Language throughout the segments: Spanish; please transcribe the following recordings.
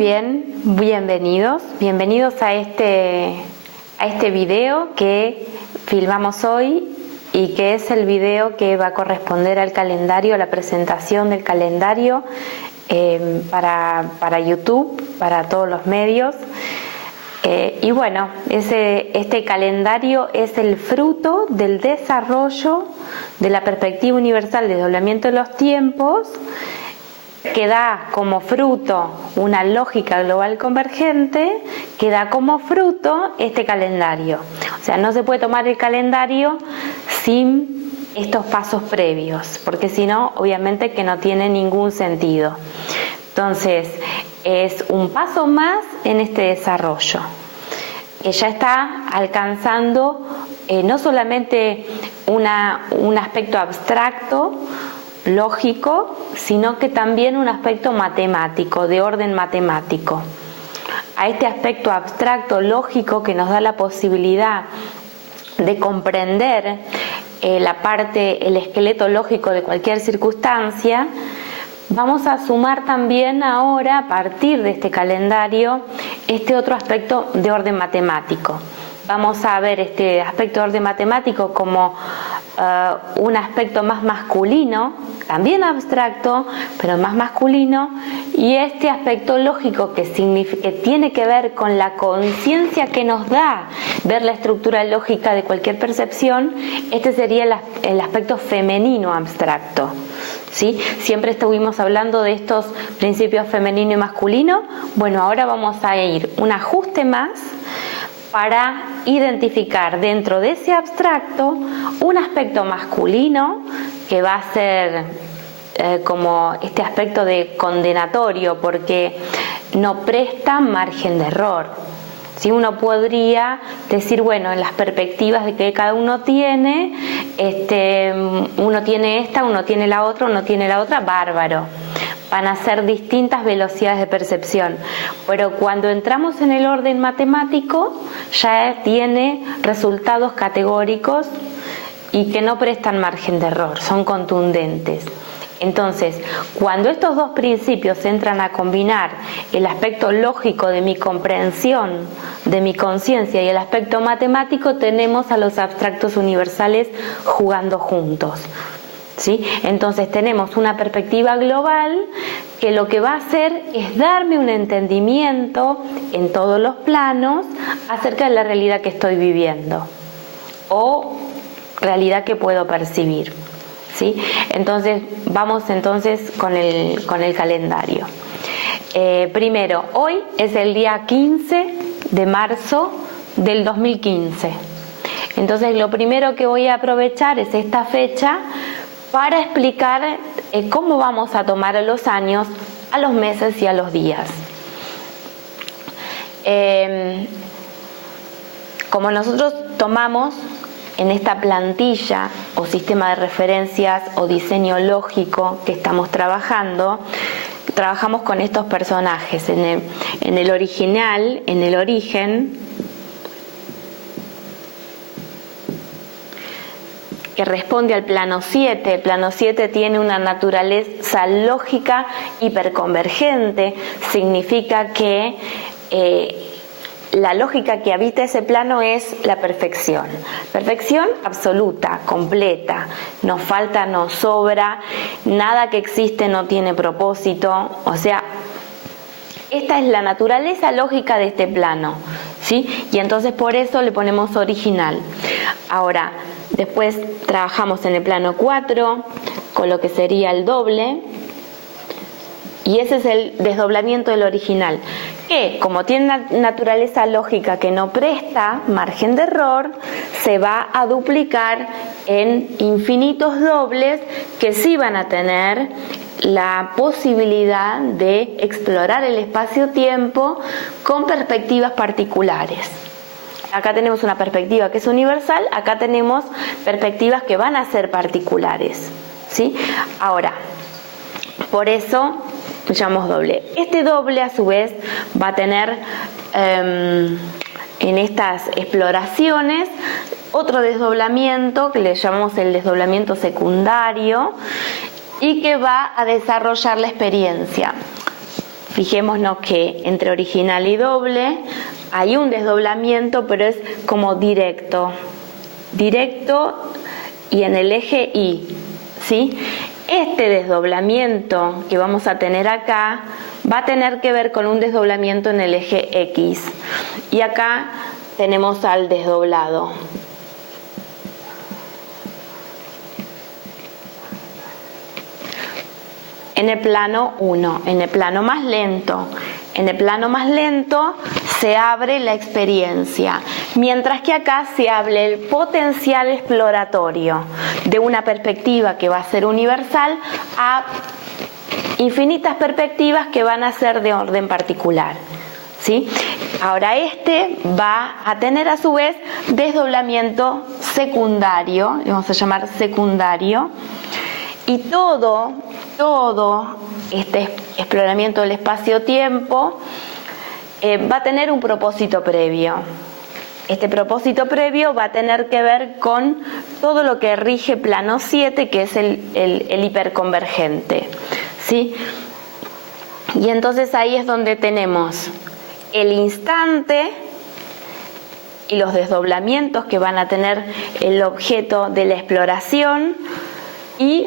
bien, bienvenidos a este video que filmamos hoy y que es el video que va a corresponder al calendario, a la presentación del calendario para YouTube, para todos los medios. Y bueno, este calendario es el fruto del desarrollo de la perspectiva universal de desdoblamiento de los tiempos, que da como fruto una lógica global convergente, que da como fruto este calendario. O sea, no se puede tomar el calendario sin estos pasos previos, porque si no, obviamente que no tiene ningún sentido. Entonces, es un paso más en este desarrollo. Ella está alcanzando no solamente un aspecto abstracto, lógico, sino que también un aspecto matemático, de orden matemático. A este aspecto abstracto, lógico, que nos da la posibilidad de comprender el esqueleto lógico de cualquier circunstancia, vamos a sumar también ahora, a partir de este calendario, este otro aspecto de orden matemático. Vamos a ver este aspecto de orden matemático como un aspecto más masculino, también abstracto, pero más masculino, y este aspecto lógico que tiene que ver con la conciencia que nos da ver la estructura lógica de cualquier percepción. Este sería el aspecto femenino abstracto. ¿Sí? Siempre estuvimos hablando de estos principios femenino y masculino. Bueno, ahora vamos a ir un ajuste más para identificar dentro de ese abstracto un aspecto masculino que va a ser como este aspecto de condenatorio, porque no presta margen de error. Si uno podría decir, bueno, en las perspectivas de que cada uno tiene, uno tiene esta, uno tiene la otra, bárbaro. Van a ser distintas velocidades de percepción, pero cuando entramos en el orden matemático ya tiene resultados categóricos y que no prestan margen de error, son contundentes. Entonces, cuando estos dos principios entran a combinar el aspecto lógico de mi comprensión, de mi conciencia, y el aspecto matemático, tenemos a los abstractos universales jugando juntos. ¿Sí? Entonces tenemos una perspectiva global que lo que va a hacer es darme un entendimiento en todos los planos acerca de la realidad que estoy viviendo o realidad que puedo percibir. ¿Sí? Entonces vamos con el calendario. Primero, hoy es el día 15 de marzo del 2015. Entonces lo primero que voy a aprovechar es esta fecha para explicar cómo vamos a tomar a los años, a los meses y a los días. Como nosotros tomamos en esta plantilla o sistema de referencias o diseño lógico que estamos trabajamos con estos personajes. En el original, en el origen, que responde al plano 7. El plano 7 tiene una naturaleza lógica hiperconvergente, significa que la lógica que habita ese plano es la perfección. Perfección absoluta, completa. Nos falta, nos sobra, nada que existe no tiene propósito. O sea, esta es la naturaleza lógica de este plano, ¿sí? Y entonces por eso le ponemos original. Ahora, después trabajamos en el plano 4 con lo que sería el doble, y ese es el desdoblamiento del original, que como tiene una naturaleza lógica que no presta margen de error, se va a duplicar en infinitos dobles que sí van a tener la posibilidad de explorar el espacio-tiempo con perspectivas particulares. Acá tenemos una perspectiva que es universal, acá tenemos perspectivas que van a ser particulares, ¿sí? Ahora, por eso llamamos doble. Este doble, a su vez, va a tener en estas exploraciones otro desdoblamiento que le llamamos el desdoblamiento secundario y que va a desarrollar la experiencia. Fijémonos que entre original y doble hay un desdoblamiento, pero es como directo y en el eje Y, ¿sí? Este desdoblamiento que vamos a tener acá va a tener que ver con un desdoblamiento en el eje X. Y acá tenemos al desdoblado. En el plano 1, en el plano más lento. En el plano más lento se abre la experiencia, mientras que acá se abre el potencial exploratorio de una perspectiva que va a ser universal a infinitas perspectivas que van a ser de orden particular, ¿sí? Ahora este va a tener a su vez desdoblamiento secundario, vamos a llamar secundario, y todo este exploramiento del espacio-tiempo va a tener un propósito previo. Este propósito previo va a tener que ver con todo lo que rige plano 7, que es el hiperconvergente, ¿sí? Y entonces ahí es donde tenemos el instante y los desdoblamientos que van a tener el objeto de la exploración. Y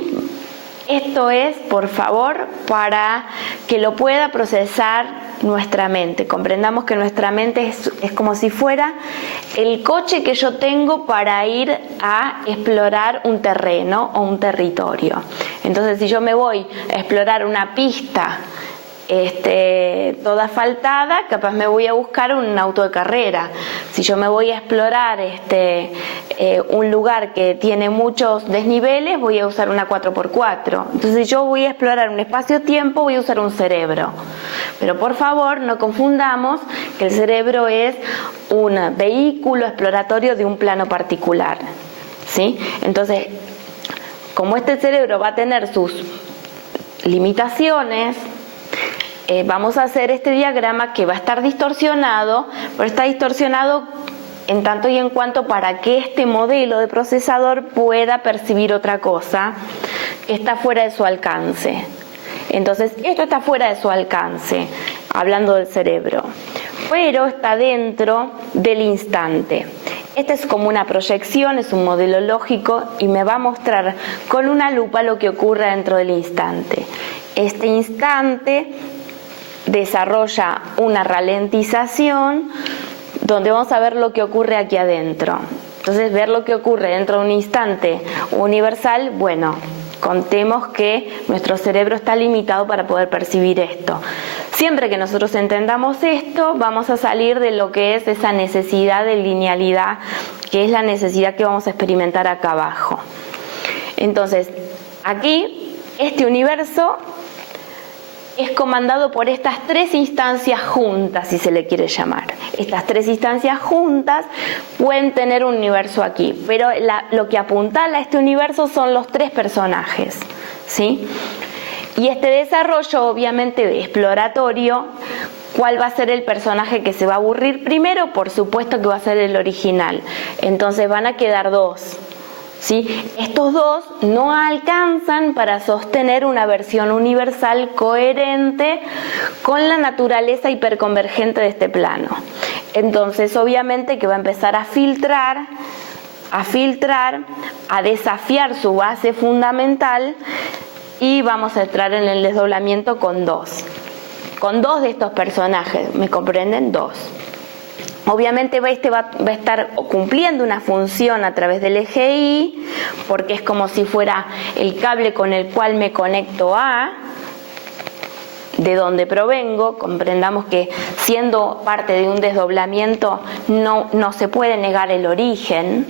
esto es, por favor, para que lo pueda procesar nuestra mente. Comprendamos que nuestra mente es como si fuera el coche que yo tengo para ir a explorar un terreno o un territorio. Entonces, si yo me voy a explorar una pista toda asfaltada, capaz me voy a buscar un auto de carrera. Si yo me voy a explorar un lugar que tiene muchos desniveles, voy a usar una 4x4. Entonces, si yo voy a explorar un espacio-tiempo, voy a usar un cerebro. Pero por favor, no confundamos que el cerebro es un vehículo exploratorio de un plano particular, ¿sí? Entonces, como este cerebro va a tener sus limitaciones, vamos a hacer este diagrama que va a estar distorsionado, pero está distorsionado en tanto y en cuanto para que este modelo de procesador pueda percibir otra cosa que está fuera de su alcance. Entonces, esto está fuera de su alcance, hablando del cerebro, pero está dentro del instante. Esta es como una proyección, es un modelo lógico y me va a mostrar con una lupa lo que ocurre dentro del instante. Este instante desarrolla una ralentización donde vamos a ver lo que ocurre aquí adentro. Entonces, ver lo que ocurre dentro de un instante universal, bueno, contemos que nuestro cerebro está limitado para poder percibir esto. Siempre que nosotros entendamos esto, vamos a salir de lo que es esa necesidad de linealidad, que es la necesidad que vamos a experimentar acá abajo. Entonces, aquí, este universo es comandado por estas tres instancias juntas, si se le quiere llamar. Estas tres instancias juntas pueden tener un universo aquí, pero lo que apuntala a este universo son los tres personajes, ¿sí? Y este desarrollo, obviamente, exploratorio, ¿cuál va a ser el personaje que se va a aburrir primero? Por supuesto que va a ser el original. Entonces van a quedar dos, ¿sí? Estos dos no alcanzan para sostener una versión universal coherente con la naturaleza hiperconvergente de este plano. Entonces, obviamente que va a empezar a filtrar, a desafiar su base fundamental, y vamos a entrar en el desdoblamiento con dos de estos personajes, ¿me comprenden? Dos. Obviamente este va a estar cumpliendo una función a través del eje Y, porque es como si fuera el cable con el cual me conecto a de donde provengo. Comprendamos que siendo parte de un desdoblamiento no se puede negar el origen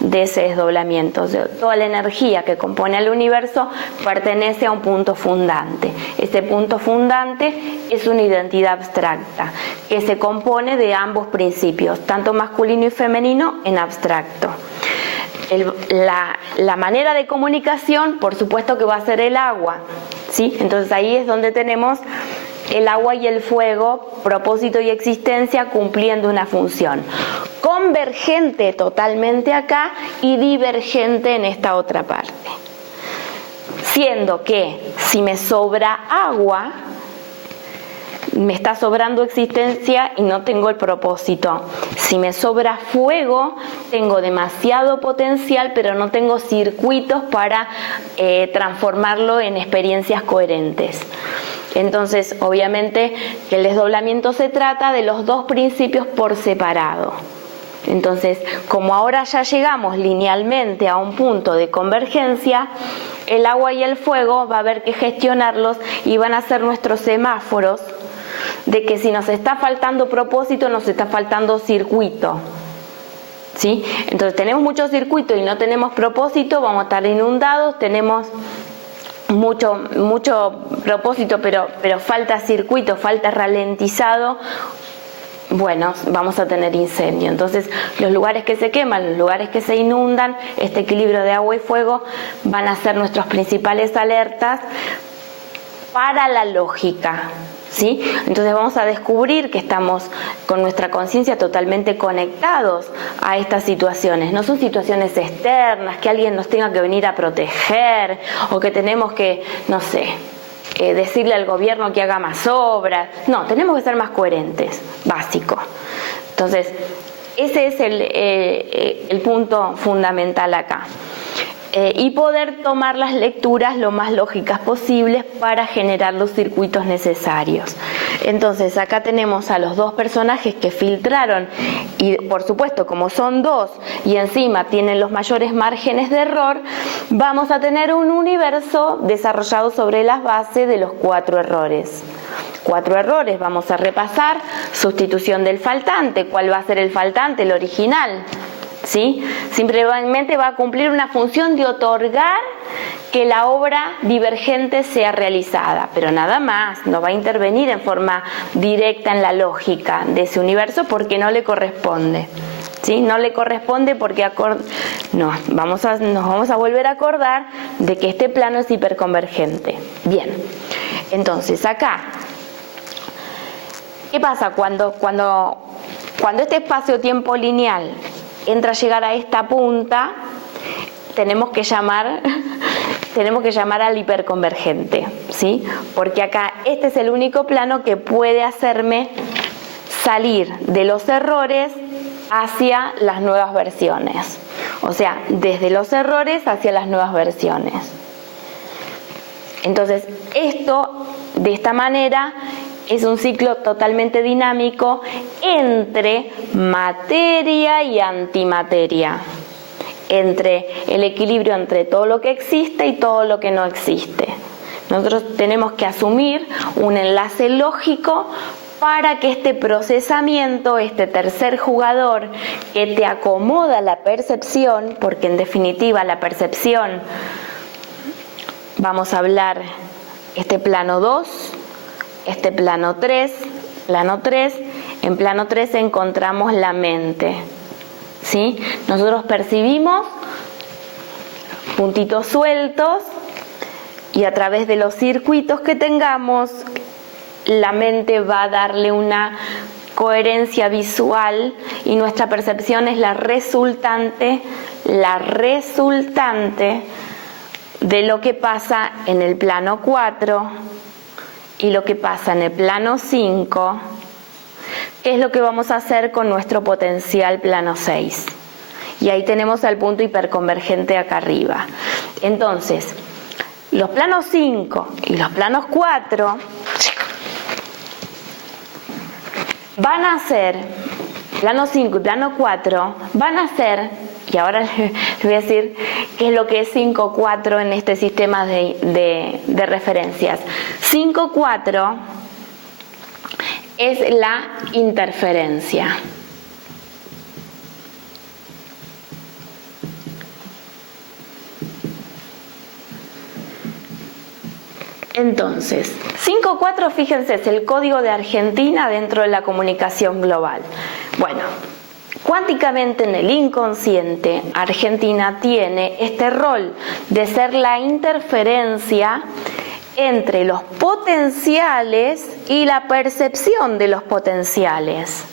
de ese desdoblamiento. O sea, toda la energía que compone al universo pertenece a un punto fundante. Ese punto fundante es una identidad abstracta que se compone de ambos principios, tanto masculino y femenino en abstracto. La manera de comunicación, por supuesto que va a ser el agua, ¿sí? Entonces ahí es donde tenemos el agua y el fuego, propósito y existencia, cumpliendo una función convergente totalmente acá y divergente en esta otra parte. Siendo que si me sobra agua, me está sobrando existencia y no tengo el propósito. Si me sobra fuego, tengo demasiado potencial, pero no tengo circuitos para transformarlo en experiencias coherentes. Entonces, obviamente, que el desdoblamiento se trata de los dos principios por separado. Entonces, como ahora ya llegamos linealmente a un punto de convergencia, el agua y el fuego va a haber que gestionarlos y van a ser nuestros semáforos de que si nos está faltando propósito, nos está faltando circuito. ¿Sí? Entonces, tenemos mucho circuito y no tenemos propósito, vamos a estar inundados, tenemos mucho propósito, pero falta circuito, falta ralentizado. Bueno, vamos a tener incendio. Entonces, los lugares que se queman, los lugares que se inundan, este equilibrio de agua y fuego van a ser nuestras principales alertas para la lógica, ¿sí? Entonces vamos a descubrir que estamos con nuestra conciencia totalmente conectados a estas situaciones. No son situaciones externas, que alguien nos tenga que venir a proteger o que tenemos que, no sé, decirle al gobierno que haga más obras. No, tenemos que ser más coherentes, básico. Entonces, ese es el punto fundamental acá. Y poder tomar las lecturas lo más lógicas posibles para generar los circuitos necesarios. Entonces, acá tenemos a los dos personajes que filtraron y, por supuesto, como son dos y encima tienen los mayores márgenes de error, vamos a tener un universo desarrollado sobre las bases de los 4 errores. 4 errores, vamos a repasar: sustitución del faltante. ¿Cuál va a ser el faltante? El original. ¿Sí? Simplemente va a cumplir una función de otorgar que la obra divergente sea realizada, pero nada más, no va a intervenir en forma directa en la lógica de ese universo porque no le corresponde. ¿Sí? No le corresponde porque nos vamos a volver a acordar de que este plano es hiperconvergente. Bien, entonces acá, ¿qué pasa cuando este espacio-tiempo lineal entra a llegar a esta punta? Tenemos que llamar al hiperconvergente, ¿sí? Porque acá este es el único plano que puede hacerme salir de los errores hacia las nuevas versiones. O sea, desde los errores hacia las nuevas versiones. Entonces, esto, de esta manera, es un ciclo totalmente dinámico entre materia y antimateria, entre el equilibrio entre todo lo que existe y todo lo que no existe. Nosotros tenemos que asumir un enlace lógico para que este procesamiento, este tercer jugador que te acomoda la percepción, porque en definitiva la percepción, vamos a hablar este plano 2, este plano 3, en plano 3 encontramos la mente, ¿sí? Nosotros percibimos puntitos sueltos y a través de los circuitos que tengamos, la mente va a darle una coherencia visual y nuestra percepción es la resultante de lo que pasa en el plano 4 y lo que pasa en el plano 5, que es lo que vamos a hacer con nuestro potencial plano 6. Y ahí tenemos al punto hiperconvergente acá arriba. Entonces, los planos 5 y los planos 4 van a ser, plano 5 y plano 4, van a ser, y ahora les voy a decir qué es lo que es 5-4 en este sistema de referencias. 5-4 es la interferencia. Entonces, 5-4, fíjense, es el código de Argentina dentro de la comunicación global. Bueno, cuánticamente en el inconsciente, Argentina tiene este rol de ser la interferencia entre los potenciales y la percepción de los potenciales.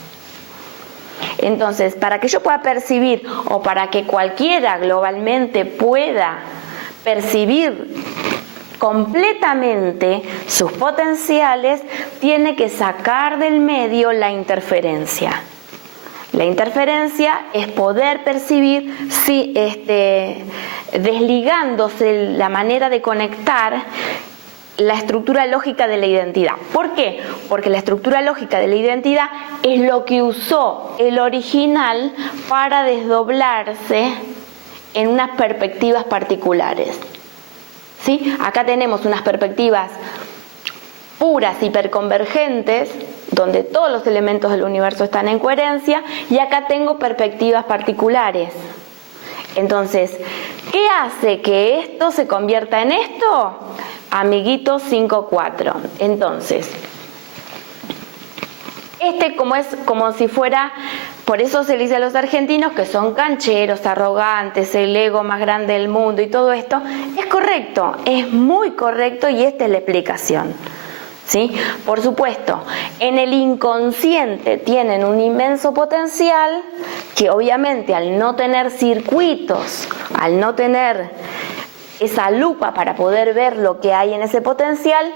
Entonces, para que yo pueda percibir o para que cualquiera globalmente pueda percibir completamente sus potenciales, tiene que sacar del medio la interferencia. La interferencia es poder percibir si desligándose la manera de conectar la estructura lógica de la identidad. ¿Por qué? Porque la estructura lógica de la identidad es lo que usó el original para desdoblarse en unas perspectivas particulares. ¿Sí? Acá tenemos unas perspectivas puras, hiperconvergentes, donde todos los elementos del universo están en coherencia, y acá tengo perspectivas particulares. Entonces, ¿qué hace que esto se convierta en esto? Amiguito 5-4. Entonces, como si fuera, por eso se le dice a los argentinos que son cancheros, arrogantes, el ego más grande del mundo y todo esto. Es correcto, es muy correcto, y esta es la explicación. ¿Sí? Por supuesto, en el inconsciente tienen un inmenso potencial que obviamente al no tener circuitos, al no tener esa lupa para poder ver lo que hay en ese potencial,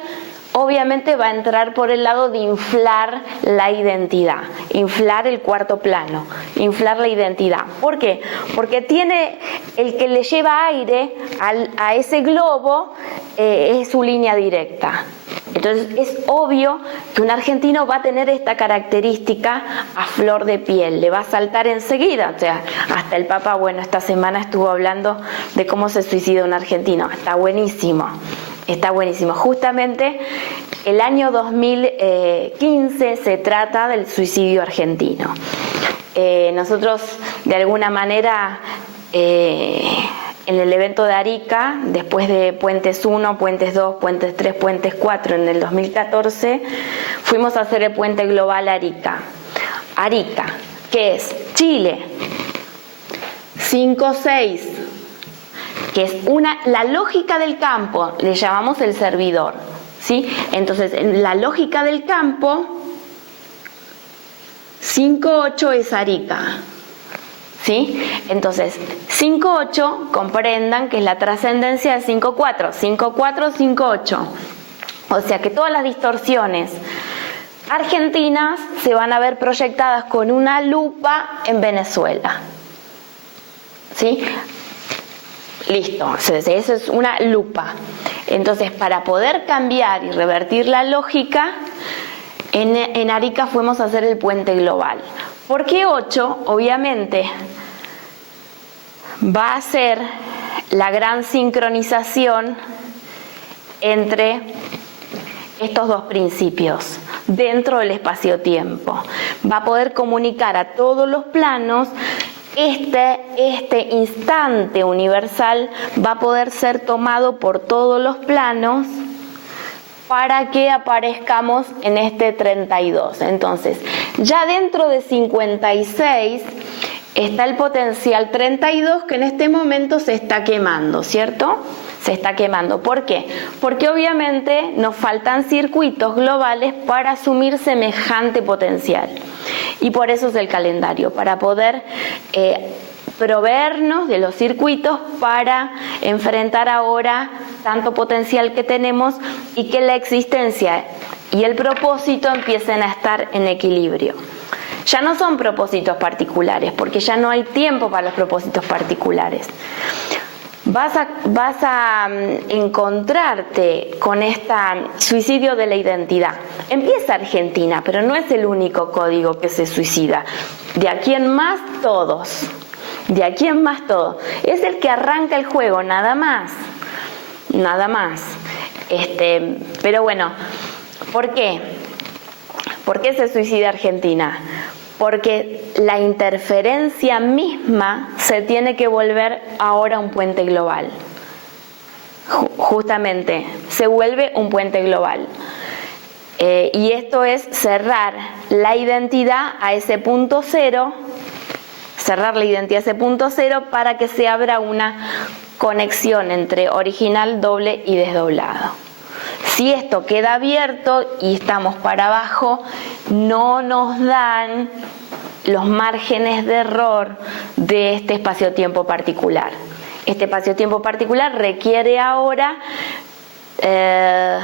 obviamente va a entrar por el lado de inflar la identidad, inflar el cuarto plano, inflar la identidad. ¿Por qué? Porque tiene el que le lleva aire a ese globo, es su línea directa. Entonces es obvio que un argentino va a tener esta característica a flor de piel, le va a saltar enseguida. O sea, hasta el Papa, bueno, esta semana estuvo hablando de cómo se suicida un argentino. Está buenísimo, está buenísimo. Justamente el año 2015 se trata del suicidio argentino. Nosotros de alguna manera en el evento de Arica, después de Puentes 1, Puentes 2, Puentes 3, Puentes 4 en el 2014, fuimos a hacer el puente global Arica. Arica, que es Chile, 5-6, que es la lógica del campo, le llamamos el servidor, ¿sí? Entonces, en la lógica del campo, 5-8 es Arica. ¿Sí? Entonces, 5-8, comprendan que es la trascendencia de 5-4, 5-4, 5-8. O sea que todas las distorsiones argentinas se van a ver proyectadas con una lupa en Venezuela. ¿Sí? Listo, eso es una lupa. Entonces, para poder cambiar y revertir la lógica, en Arica fuimos a hacer el puente global. ¿Por qué 8? Obviamente va a ser la gran sincronización entre estos dos principios dentro del espacio-tiempo. Va a poder comunicar a todos los planos. Este instante universal va a poder ser tomado por todos los planos para que aparezcamos en este 32. Entonces, ya dentro de 56 está el potencial 32 que en este momento se está quemando, ¿cierto? Se está quemando. ¿Por qué? Porque obviamente nos faltan circuitos globales para asumir semejante potencial. Y por eso es el calendario, para poder proveernos de los circuitos para enfrentar ahora tanto potencial que tenemos y que la existencia y el propósito empiecen a estar en equilibrio. Ya no son propósitos particulares, porque ya no hay tiempo para los propósitos particulares. Vas a encontrarte con este suicidio de la identidad. Empieza Argentina, pero no es el único código que se suicida. De aquí en más, todos. De aquí en más, todos. Es el que arranca el juego, nada más. Nada más. Pero bueno, ¿por qué? ¿Por qué se suicida Argentina? Porque la interferencia misma se tiene que volver ahora un puente global. Justamente, se vuelve un puente global. Y esto es cerrar la identidad a ese punto cero, cerrar la identidad a ese punto cero para que se abra una conexión entre original, doble y desdoblado. Si esto queda abierto y estamos para abajo, no nos dan los márgenes de error de este espacio-tiempo particular. Este espacio-tiempo particular requiere ahora que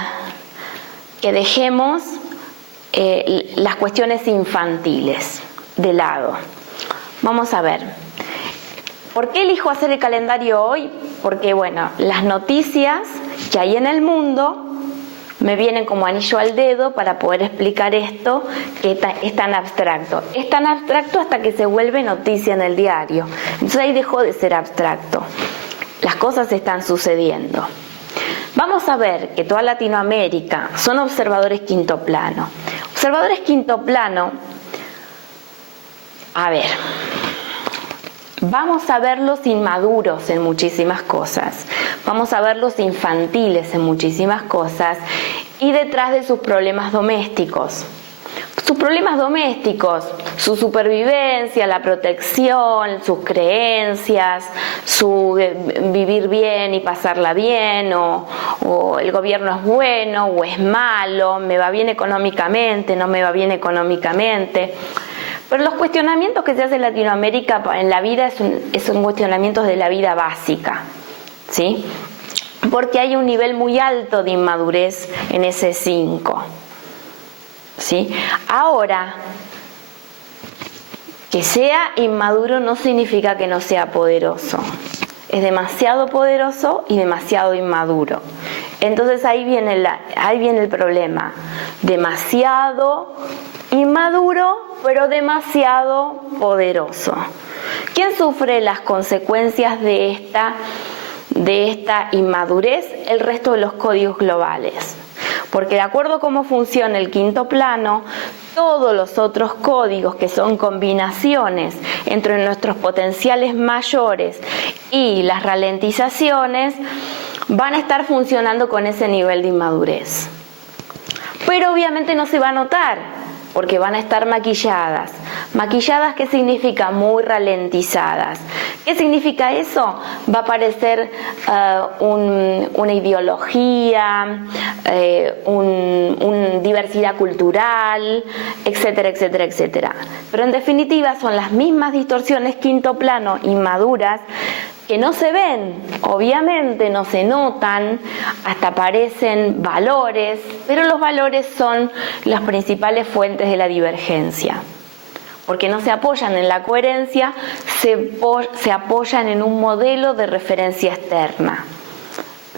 dejemos las cuestiones infantiles de lado. Vamos a ver. ¿Por qué elijo hacer el calendario hoy? Porque, bueno, las noticias que hay en el mundo me vienen como anillo al dedo para poder explicar esto que es tan abstracto. Es tan abstracto hasta que se vuelve noticia en el diario. Entonces ahí dejó de ser abstracto. Las cosas están sucediendo. Vamos a ver que toda Latinoamérica son observadores quinto plano. Observadores quinto plano, a ver, vamos a verlos inmaduros en muchísimas cosas, vamos a verlos infantiles en muchísimas cosas y detrás de sus problemas domésticos. Sus problemas domésticos, su supervivencia, la protección, sus creencias, su vivir bien y pasarla bien, o el gobierno es bueno o es malo, me va bien económicamente, no me va bien económicamente. Pero los cuestionamientos que se hace en Latinoamérica en la vida son cuestionamientos de la vida básica, ¿sí? Porque hay un nivel muy alto de inmadurez en ese 5. ¿Sí? Ahora, que sea inmaduro no significa que no sea poderoso. Es demasiado poderoso y demasiado inmaduro. Entonces ahí viene el problema. Demasiado inmaduro, pero demasiado poderoso. ¿Quién sufre las consecuencias de esta inmadurez? El resto de los códigos globales. Porque de acuerdo a cómo funciona el quinto plano, todos los otros códigos que son combinaciones entre nuestros potenciales mayores y las ralentizaciones van a estar funcionando con ese nivel de inmadurez. Pero obviamente no se va a notar porque van a estar maquilladas. ¿Maquilladas qué significa? Muy ralentizadas. ¿Qué significa eso? Va a aparecer una ideología, una diversidad cultural, etcétera, etcétera, etcétera. Pero en definitiva son las mismas distorsiones quinto plano inmaduras que no se ven, obviamente no se notan, hasta aparecen valores, pero los valores son las principales fuentes de la divergencia. Porque no se apoyan en la coherencia, se apoyan en un modelo de referencia externa.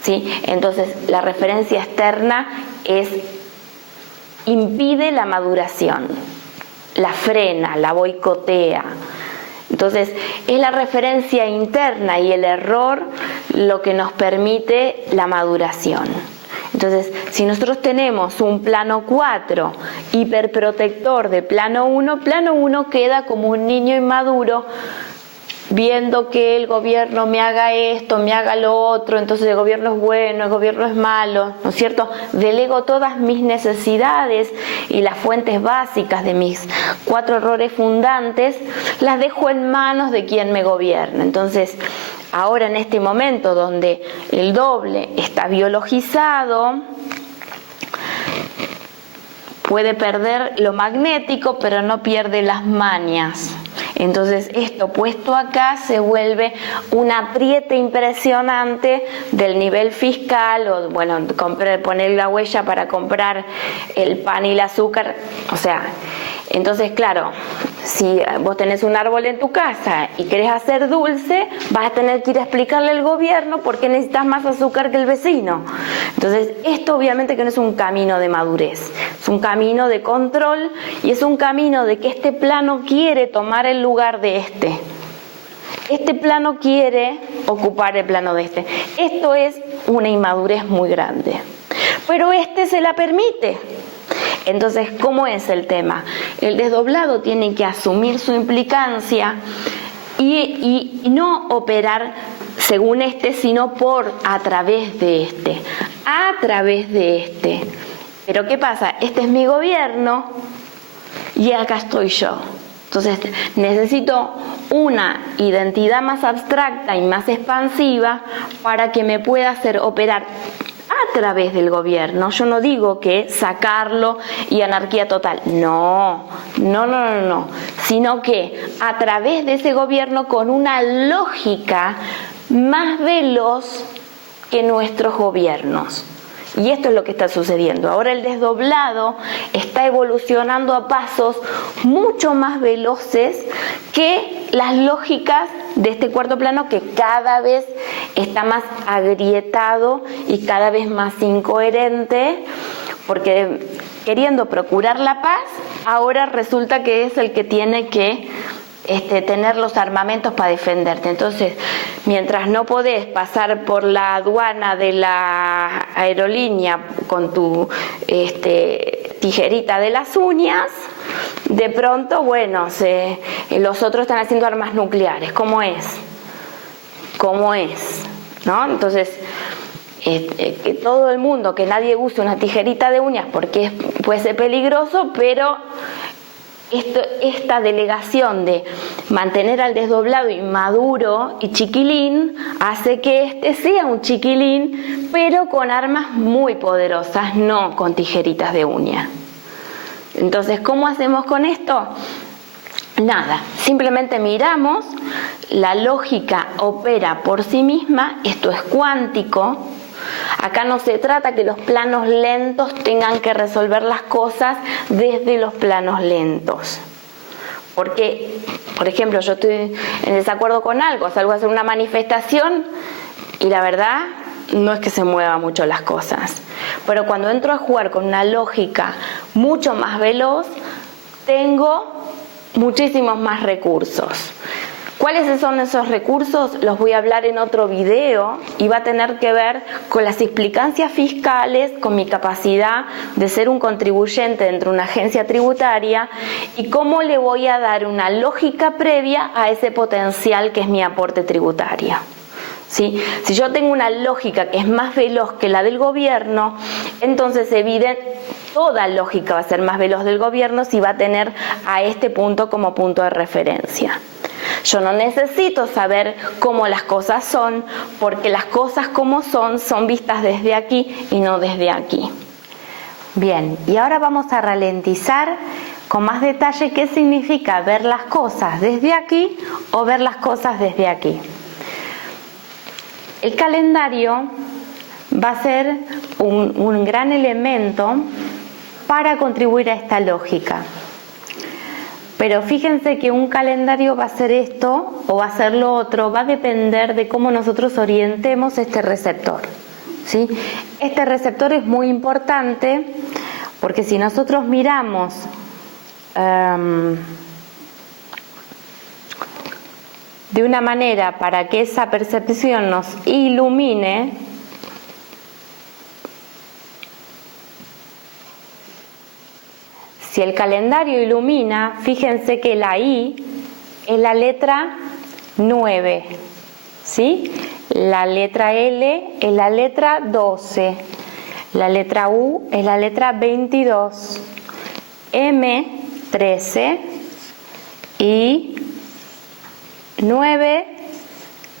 ¿Sí? Entonces, la referencia externa impide la maduración, la frena, la boicotea. Entonces, es la referencia interna y el error lo que nos permite la maduración. Entonces, si nosotros tenemos un plano 4 hiperprotector de plano 1 queda como un niño inmaduro viendo que el gobierno me haga esto, me haga lo otro, entonces el gobierno es bueno, el gobierno es malo, ¿no es cierto? Delego todas mis necesidades y las fuentes básicas de mis 4 errores fundantes, las dejo en manos de quien me gobierna. Entonces, ahora en este momento donde el doble está biologizado, puede perder lo magnético, pero no pierde las mañas. Entonces esto puesto acá se vuelve un apriete impresionante del nivel fiscal, o bueno, poner la huella para comprar el pan y el azúcar, o sea, entonces claro, si vos tenés un árbol en tu casa y querés hacer dulce, vas a tener que ir a explicarle al gobierno por qué necesitas más azúcar que el vecino. Entonces, esto obviamente que no es un camino de madurez, es un camino de control y es un camino de que este plano quiere tomar el lugar de este. Este plano quiere ocupar el plano de este. Esto es una inmadurez muy grande. Pero este se la permite. Entonces, ¿cómo es el tema? El desdoblado tiene que asumir su implicancia y no operar según este, sino a través de este. A través de este. Pero ¿qué pasa? Este es mi gobierno y acá estoy yo. Entonces, necesito una identidad más abstracta y más expansiva para que me pueda hacer operar a través del gobierno. Yo no digo que sacarlo y anarquía total, no, sino que a través de ese gobierno con una lógica más veloz que nuestros gobiernos. Y esto es lo que está sucediendo. Ahora el desdoblado está evolucionando a pasos mucho más veloces que las lógicas de este cuarto plano, que cada vez está más agrietado y cada vez más incoherente, porque queriendo procurar la paz, ahora resulta que es el que tiene que tener los armamentos para defenderte. Entonces, mientras no podés pasar por la aduana de la aerolínea con tu tijerita de las uñas, de pronto, bueno, los otros están haciendo armas nucleares. ¿Cómo es? ¿Cómo es? ¿No? Entonces, que todo el mundo, que nadie use una tijerita de uñas porque puede ser peligroso, pero esta delegación de mantener al desdoblado inmaduro y chiquilín hace que sea un chiquilín, pero con armas muy poderosas, no con tijeritas de uña. Entonces, ¿cómo hacemos con esto? Nada, simplemente miramos, la lógica opera por sí misma, esto es cuántico. Acá no se trata que los planos lentos tengan que resolver las cosas desde los planos lentos. Porque, por ejemplo, yo estoy en desacuerdo con algo, salgo a hacer una manifestación y la verdad no es que se muevan mucho las cosas. Pero cuando entro a jugar con una lógica mucho más veloz, tengo muchísimos más recursos. ¿Cuáles son esos recursos? Los voy a hablar en otro video y va a tener que ver con las implicancias fiscales, con mi capacidad de ser un contribuyente dentro de una agencia tributaria y cómo le voy a dar una lógica previa a ese potencial que es mi aporte tributario. ¿Sí? Si yo tengo una lógica que es más veloz que la del gobierno, entonces toda lógica va a ser más veloz del gobierno si va a tener a este punto como punto de referencia. Yo no necesito saber cómo las cosas son, porque las cosas como son vistas desde aquí y no desde aquí. Bien, y ahora vamos a ralentizar con más detalle qué significa ver las cosas desde aquí o ver las cosas desde aquí. El calendario va a ser un gran elemento para contribuir a esta lógica. Pero fíjense que un calendario va a ser esto o va a ser lo otro, va a depender de cómo nosotros orientemos este receptor, ¿sí? Este receptor es muy importante porque si nosotros miramos de una manera para que esa percepción nos ilumine, si el calendario ilumina, fíjense que la I es la letra 9, ¿sí? La letra L es la letra 12, la letra U es la letra 22, M 13 y 9,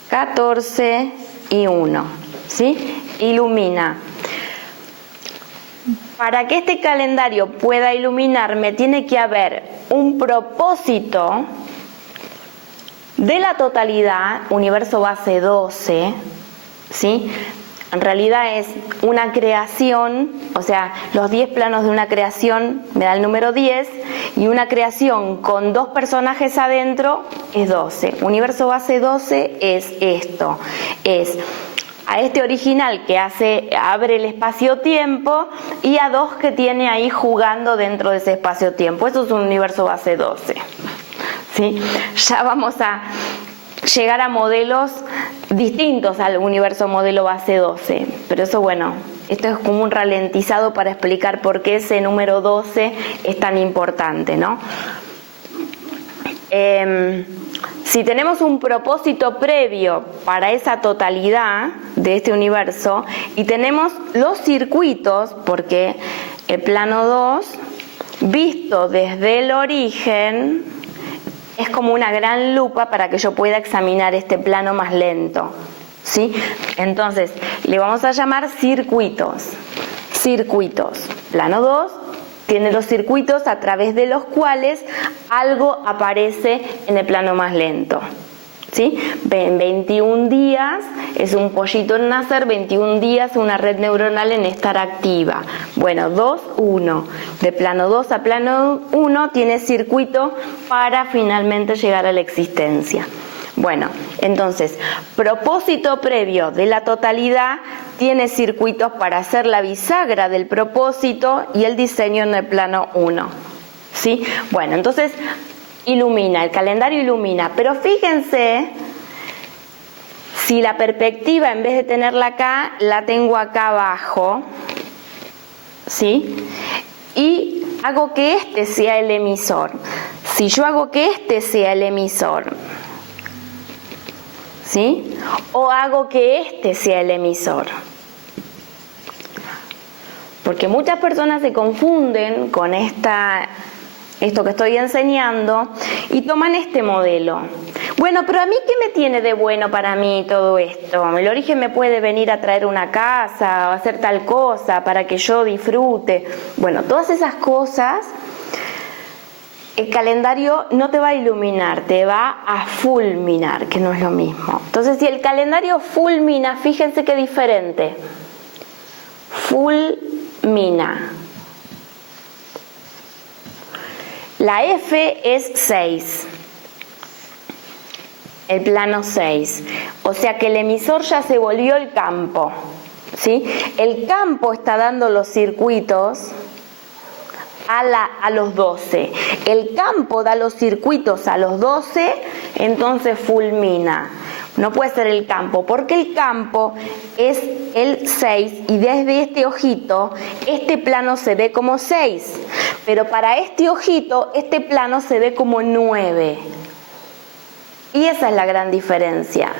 14 y 1, ¿sí? Ilumina. Para que este calendario pueda iluminarme, tiene que haber un propósito de la totalidad, universo base 12, ¿sí? En realidad es una creación, o sea, los 10 planos de una creación me da el número 10, y una creación con 2 personajes adentro es 12. Universo base 12 es esto, es a este original que abre el espacio-tiempo y a 2 que tiene ahí jugando dentro de ese espacio-tiempo. Eso es un universo base 12. ¿Sí? Ya vamos a llegar a modelos distintos al universo modelo base 12. Pero eso, bueno, esto es como un ralentizado para explicar por qué ese número 12 es tan importante, ¿no? Si tenemos un propósito previo para esa totalidad de este universo y tenemos los circuitos, porque el plano 2, visto desde el origen, es como una gran lupa para que yo pueda examinar este plano más lento, ¿sí? Entonces, le vamos a llamar circuitos. Circuitos. Plano 2 tiene los circuitos a través de los cuales algo aparece en el plano más lento, ¿Sí? En 21 días es un pollito en nacer, 21 días una red neuronal en estar activa. Bueno, 2, 1. De plano 2 a plano 1 tiene circuito para finalmente llegar a la existencia. Bueno, entonces, propósito previo de la totalidad tiene circuitos para hacer la bisagra del propósito y el diseño en el plano 1. ¿Sí? Bueno, entonces ilumina, el calendario ilumina, pero fíjense si la perspectiva en vez de tenerla acá, la tengo acá abajo, ¿sí? Y hago que este sea el emisor. Si yo hago que este sea el emisor, ¿sí? O hago que este sea el emisor. Porque muchas personas se confunden con esto que estoy enseñando y toman este modelo. Bueno, pero a mí, ¿qué me tiene de bueno para mí todo esto? El origen me puede venir a traer una casa o hacer tal cosa para que yo disfrute. Bueno, todas esas cosas, el calendario no te va a iluminar, te va a fulminar, que no es lo mismo. Entonces, si el calendario fulmina, fíjense qué diferente. Fulmina. La F es 6, el plano 6, o sea que el emisor ya se volvió el campo, ¿sí? El campo está dando los circuitos a los 12, el campo da los circuitos a los 12, entonces fulmina. No puede ser el campo, porque el campo es el 6 y desde este ojito, este plano se ve como 6. Pero para este ojito, este plano se ve como 9. Y esa es la gran diferencia.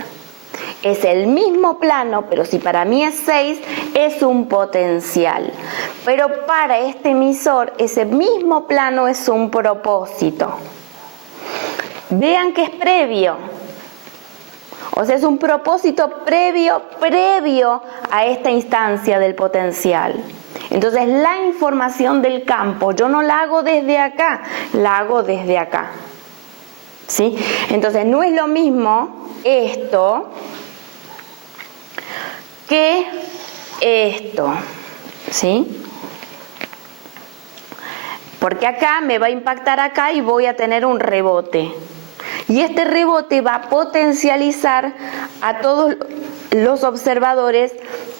Es el mismo plano, pero si para mí es 6, es un potencial. Pero para este emisor, ese mismo plano es un propósito. Vean que es previo. O sea, es un propósito previo a esta instancia del potencial. Entonces, la información del campo, yo no la hago desde acá, la hago desde acá. ¿Sí? Entonces, no es lo mismo esto que esto. ¿Sí? Porque acá me va a impactar acá y voy a tener un rebote. Y este rebote va a potencializar a todos los observadores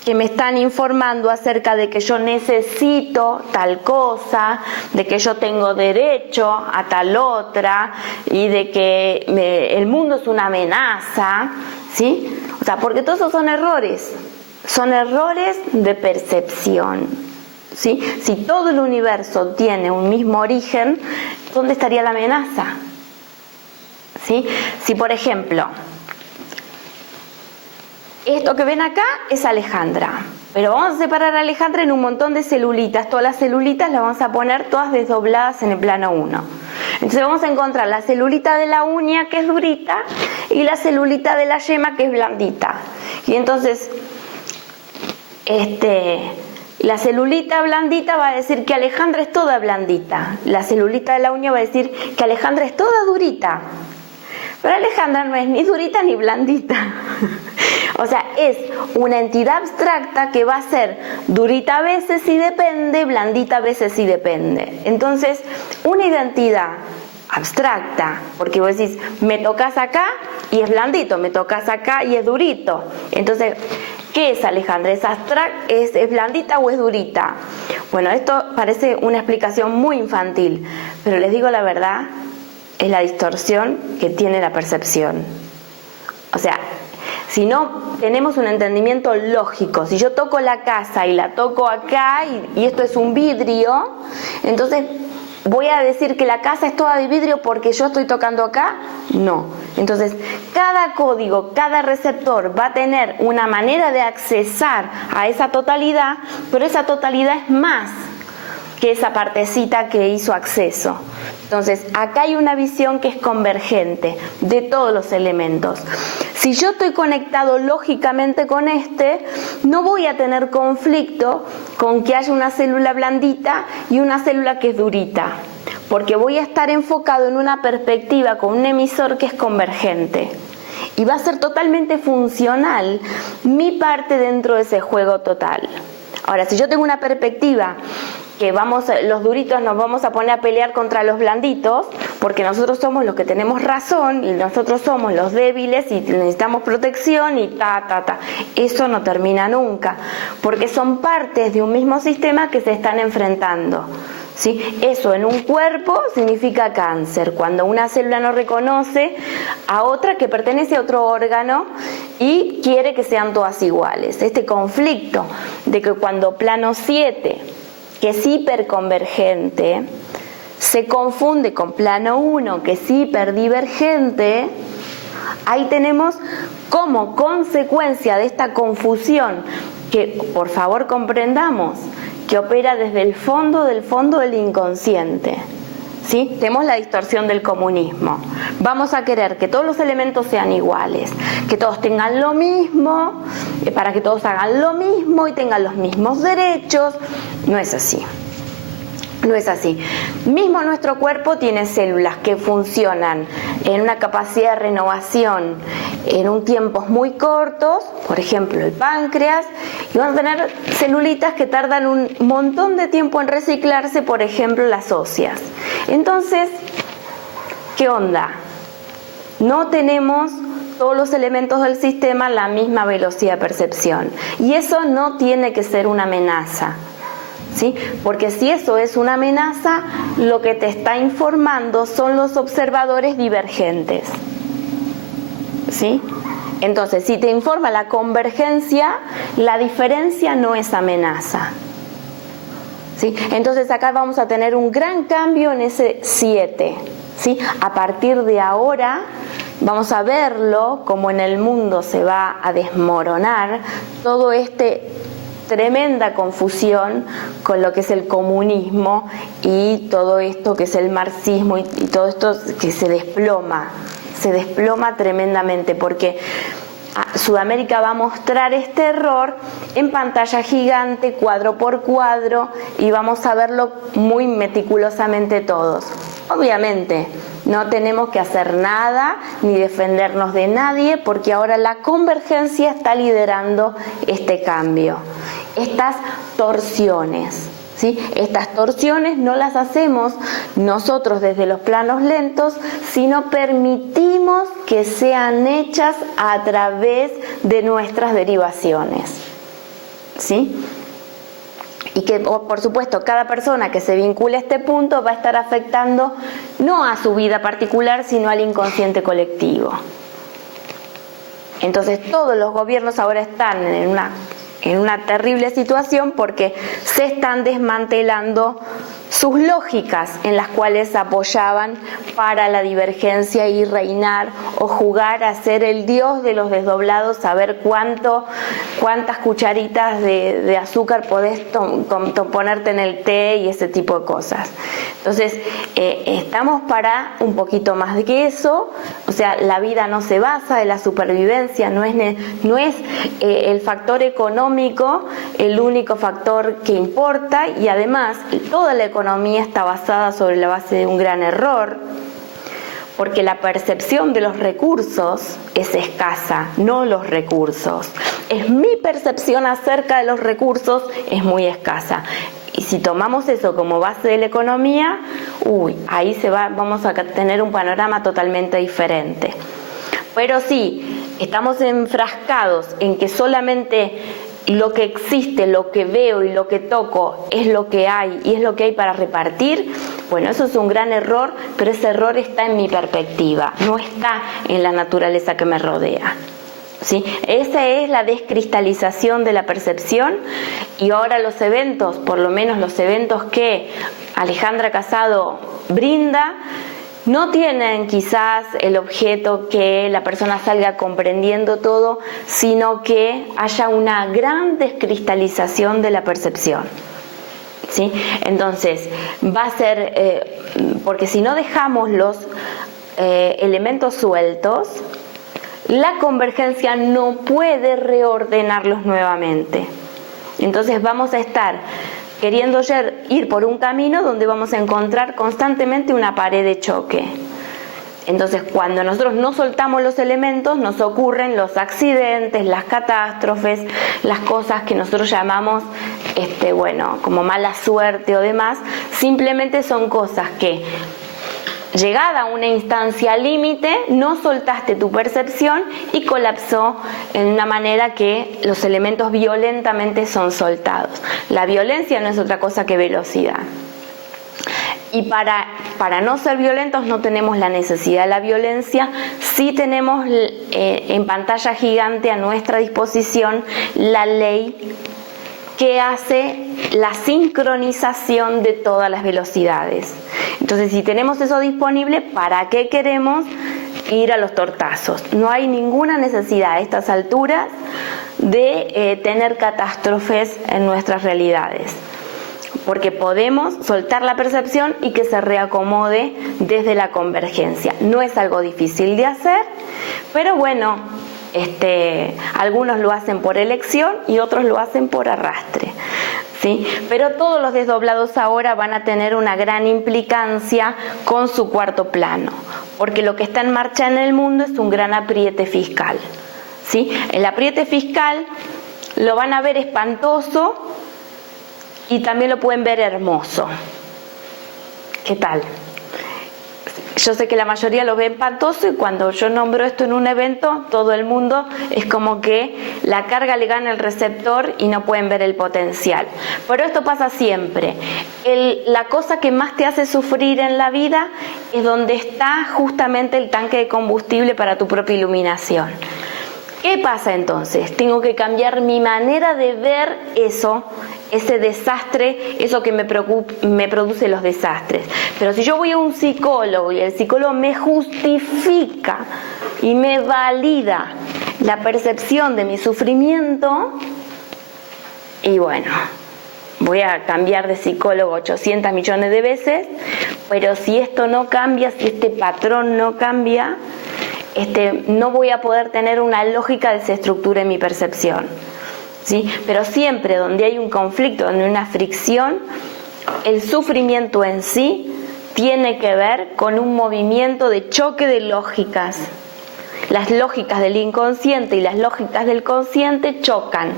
que me están informando acerca de que yo necesito tal cosa, de que yo tengo derecho a tal otra y de que el mundo es una amenaza, ¿sí? O sea, porque todos esos son errores de percepción, ¿sí? Si todo el universo tiene un mismo origen, ¿dónde estaría la amenaza? ¿Sí? Si por ejemplo, esto que ven acá es Alejandra, pero vamos a separar a Alejandra en un montón de celulitas, todas las celulitas las vamos a poner todas desdobladas en el plano 1. Entonces vamos a encontrar la celulita de la uña que es durita y la celulita de la yema que es blandita. Y entonces, la celulita blandita va a decir que Alejandra es toda blandita, la celulita de la uña va a decir que Alejandra es toda durita. Pero Alejandra no es ni durita ni blandita. O sea, es una entidad abstracta que va a ser durita a veces si depende, blandita a veces si depende. Entonces, una identidad abstracta, porque vos decís, me tocas acá y es blandito, me tocas acá y es durito. Entonces, ¿qué es Alejandra? ¿Es blandita o es durita? Bueno, esto parece una explicación muy infantil, pero les digo la verdad, es la distorsión que tiene la percepción. O sea, si no tenemos un entendimiento lógico, si yo toco la casa y la toco acá y esto es un vidrio, entonces ¿voy a decir que la casa es toda de vidrio porque yo estoy tocando acá? No. Entonces, cada código, cada receptor va a tener una manera de accesar a esa totalidad, pero esa totalidad es más que esa partecita que hizo acceso. Entonces, acá hay una visión que es convergente de todos los elementos. Si yo estoy conectado lógicamente con no voy a tener conflicto con que haya una célula blandita y una célula que es durita, porque voy a estar enfocado en una perspectiva con un emisor que es convergente. y va a ser totalmente funcional mi parte dentro de ese juego total. Ahora, si yo tengo una perspectiva que los duritos nos vamos a poner a pelear contra los blanditos, porque nosotros somos los que tenemos razón y nosotros somos los débiles y necesitamos protección y eso no termina nunca, porque son partes de un mismo sistema que se están enfrentando. ¿Sí? Eso en un cuerpo significa cáncer, cuando una célula no reconoce a otra que pertenece a otro órgano y quiere que sean todas iguales. Este conflicto de que cuando plano 7, que es hiperconvergente, se confunde con plano 1, que es hiperdivergente, ahí tenemos como consecuencia de esta confusión, que por favor comprendamos, que opera desde el fondo del inconsciente. ¿Sí? Tenemos la distorsión del comunismo. Vamos a querer que todos los elementos sean iguales, que todos tengan lo mismo, para que todos hagan lo mismo y tengan los mismos derechos. No es así. No es así. Mismo nuestro cuerpo tiene células que funcionan en una capacidad de renovación en tiempos muy cortos, por ejemplo el páncreas, y van a tener celulitas que tardan un montón de tiempo en reciclarse, por ejemplo las óseas. Entonces, ¿qué onda? No tenemos todos los elementos del sistema a la misma velocidad de percepción, y eso no tiene que ser una amenaza. ¿Sí? Porque si eso es una amenaza, lo que te está informando son los observadores divergentes. ¿Sí? Entonces, si te informa la convergencia, la diferencia no es amenaza. ¿Sí? Entonces acá vamos a tener un gran cambio en ese 7. ¿Sí? A partir de ahora vamos a verlo como en el mundo se va a desmoronar todo tremenda confusión con lo que es el comunismo y todo esto que es el marxismo y todo esto que se desploma tremendamente, porque Sudamérica va a mostrar este error en pantalla gigante, cuadro por cuadro, y vamos a verlo muy meticulosamente todos. Obviamente no tenemos que hacer nada ni defendernos de nadie, porque ahora la convergencia está liderando este cambio. Estas torsiones, ¿sí? Estas torsiones no las hacemos nosotros desde los planos lentos, sino permitimos que sean hechas a través de nuestras derivaciones, ¿sí? Y que, por supuesto, cada persona que se vincule a este punto va a estar afectando no a su vida particular, sino al inconsciente colectivo. Entonces, todos los gobiernos ahora están en una terrible situación porque se están desmantelando sus lógicas en las cuales apoyaban para la divergencia y reinar o jugar a ser el dios de los desdoblados, saber cuántas cucharitas de azúcar podés ponerte en el té y ese tipo de cosas. Entonces, estamos para un poquito más de que eso. O sea, la vida no se basa en la supervivencia, no es el factor económico el único factor que importa, y además toda la economía está basada sobre la base de un gran error, porque la percepción de los recursos es escasa, no los recursos. Es mi percepción acerca de los recursos, es muy escasa. Y si tomamos eso como base de la economía, ahí vamos a tener un panorama totalmente diferente. Pero si estamos enfrascados en que solamente lo que existe, lo que veo y lo que toco es lo que hay y es lo que hay para repartir, bueno, eso es un gran error, pero ese error está en mi perspectiva, no está en la naturaleza que me rodea. ¿Sí? Esa es la descristalización de la percepción. Y ahora los eventos, por lo menos los eventos que Alejandra Casado brinda, no tienen quizás el objeto que la persona salga comprendiendo todo, sino que haya una gran descristalización de la percepción. ¿Sí? Entonces, va a ser, porque si no dejamos los elementos sueltos, la convergencia no puede reordenarlos nuevamente. Entonces vamos a estar queriendo ir por un camino donde vamos a encontrar constantemente una pared de choque. Entonces, cuando nosotros no soltamos los elementos, nos ocurren los accidentes, las catástrofes, las cosas que nosotros llamamos, como mala suerte o demás. Simplemente son cosas que, llegada a una instancia límite, no soltaste tu percepción y colapsó en una manera que los elementos violentamente son soltados. La violencia no es otra cosa que velocidad. Y para no ser violentos no tenemos la necesidad de la violencia, sí tenemos en pantalla gigante a nuestra disposición la ley que hace la sincronización de todas las velocidades. Entonces, si tenemos eso disponible, ¿para qué queremos ir a los tortazos? No hay ninguna necesidad a estas alturas de tener catástrofes en nuestras realidades, porque podemos soltar la percepción y que se reacomode desde la convergencia. No es algo difícil de hacer, pero bueno, algunos lo hacen por elección y otros lo hacen por arrastre, ¿sí? Pero todos los desdoblados ahora van a tener una gran implicancia con su cuarto plano, porque lo que está en marcha en el mundo es un gran apriete fiscal, ¿sí? El apriete fiscal lo van a ver espantoso y también lo pueden ver hermoso. ¿Qué tal? Yo sé que la mayoría lo ve espantoso y cuando yo nombro esto en un evento, todo el mundo es como que la carga le gana el receptor y no pueden ver el potencial. Pero esto pasa siempre. La cosa que más te hace sufrir en la vida es donde está justamente el tanque de combustible para tu propia iluminación. ¿Qué pasa entonces? Tengo que cambiar mi manera de ver eso, ese desastre, eso que me produce los desastres. Pero si yo voy a un psicólogo y el psicólogo me justifica y me valida la percepción de mi sufrimiento, y bueno, voy a cambiar de psicólogo 800 millones de veces, pero si esto no cambia, si este patrón no cambia, no voy a poder tener una lógica de esa estructura en mi percepción, ¿sí? Pero siempre donde hay un conflicto, donde hay una fricción, el sufrimiento en sí tiene que ver con un movimiento de choque de lógicas. Las lógicas del inconsciente y las lógicas del consciente chocan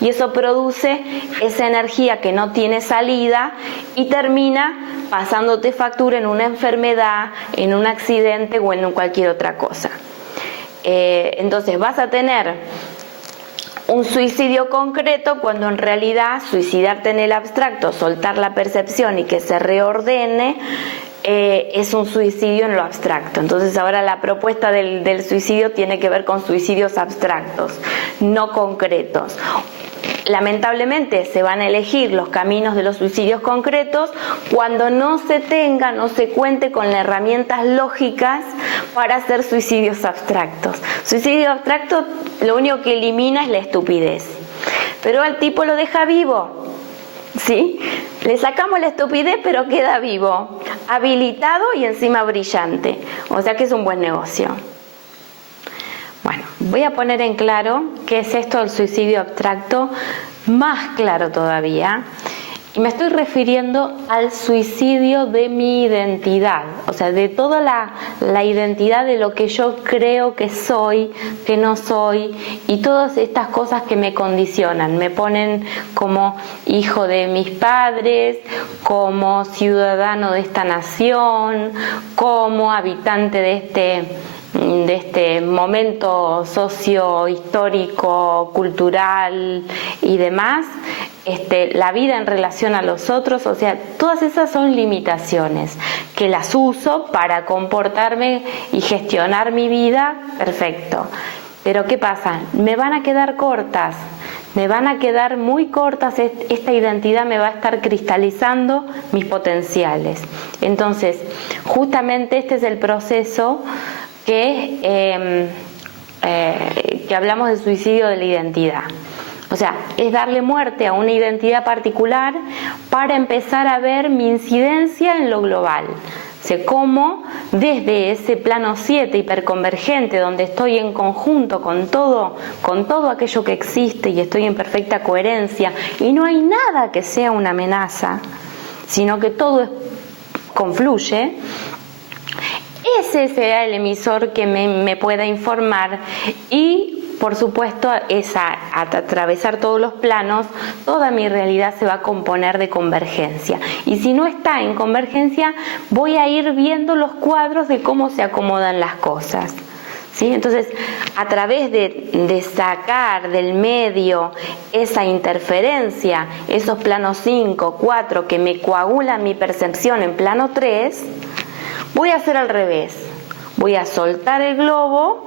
y eso produce esa energía que no tiene salida y termina pasándote factura en una enfermedad, en un accidente o en cualquier otra cosa. Entonces vas a tener un suicidio concreto cuando en realidad suicidarte en el abstracto, soltar la percepción y que se reordene, es un suicidio en lo abstracto. Entonces ahora la propuesta del suicidio tiene que ver con suicidios abstractos, no concretos. Lamentablemente se van a elegir los caminos de los suicidios concretos cuando no se cuente con las herramientas lógicas para hacer suicidios abstractos. Suicidio abstracto lo único que elimina es la estupidez, pero al tipo lo deja vivo, ¿sí? Le sacamos la estupidez pero queda vivo, habilitado y encima brillante, o sea que es un buen negocio. Bueno, voy a poner en claro qué es esto del suicidio abstracto, más claro todavía, y me estoy refiriendo al suicidio de mi identidad, o sea, de toda la identidad de lo que yo creo que soy, que no soy, y todas estas cosas que me condicionan, me ponen como hijo de mis padres, como ciudadano de esta nación, como habitante de este momento socio-histórico, cultural y demás, la vida en relación a los otros, o sea, todas esas son limitaciones que las uso para comportarme y gestionar mi vida, perfecto. Pero ¿qué pasa? Me van a quedar cortas, me van a quedar muy cortas, esta identidad me va a estar cristalizando mis potenciales. Entonces, justamente este es el proceso que hablamos de suicidio de la identidad. O sea, es darle muerte a una identidad particular para empezar a ver mi incidencia en lo global. O sea, cómo desde ese plano 7 hiperconvergente, donde estoy en conjunto con todo aquello que existe y estoy en perfecta coherencia y no hay nada que sea una amenaza, sino que todo confluye. ese será el emisor que me pueda informar y por supuesto a atravesar todos los planos, toda mi realidad se va a componer de convergencia. Y si no está en convergencia, voy a ir viendo los cuadros de cómo se acomodan las cosas. ¿Sí? Entonces, a través de sacar del medio esa interferencia, esos planos 5, 4 que me coagulan mi percepción en plano 3, voy a hacer al revés. Voy a soltar el globo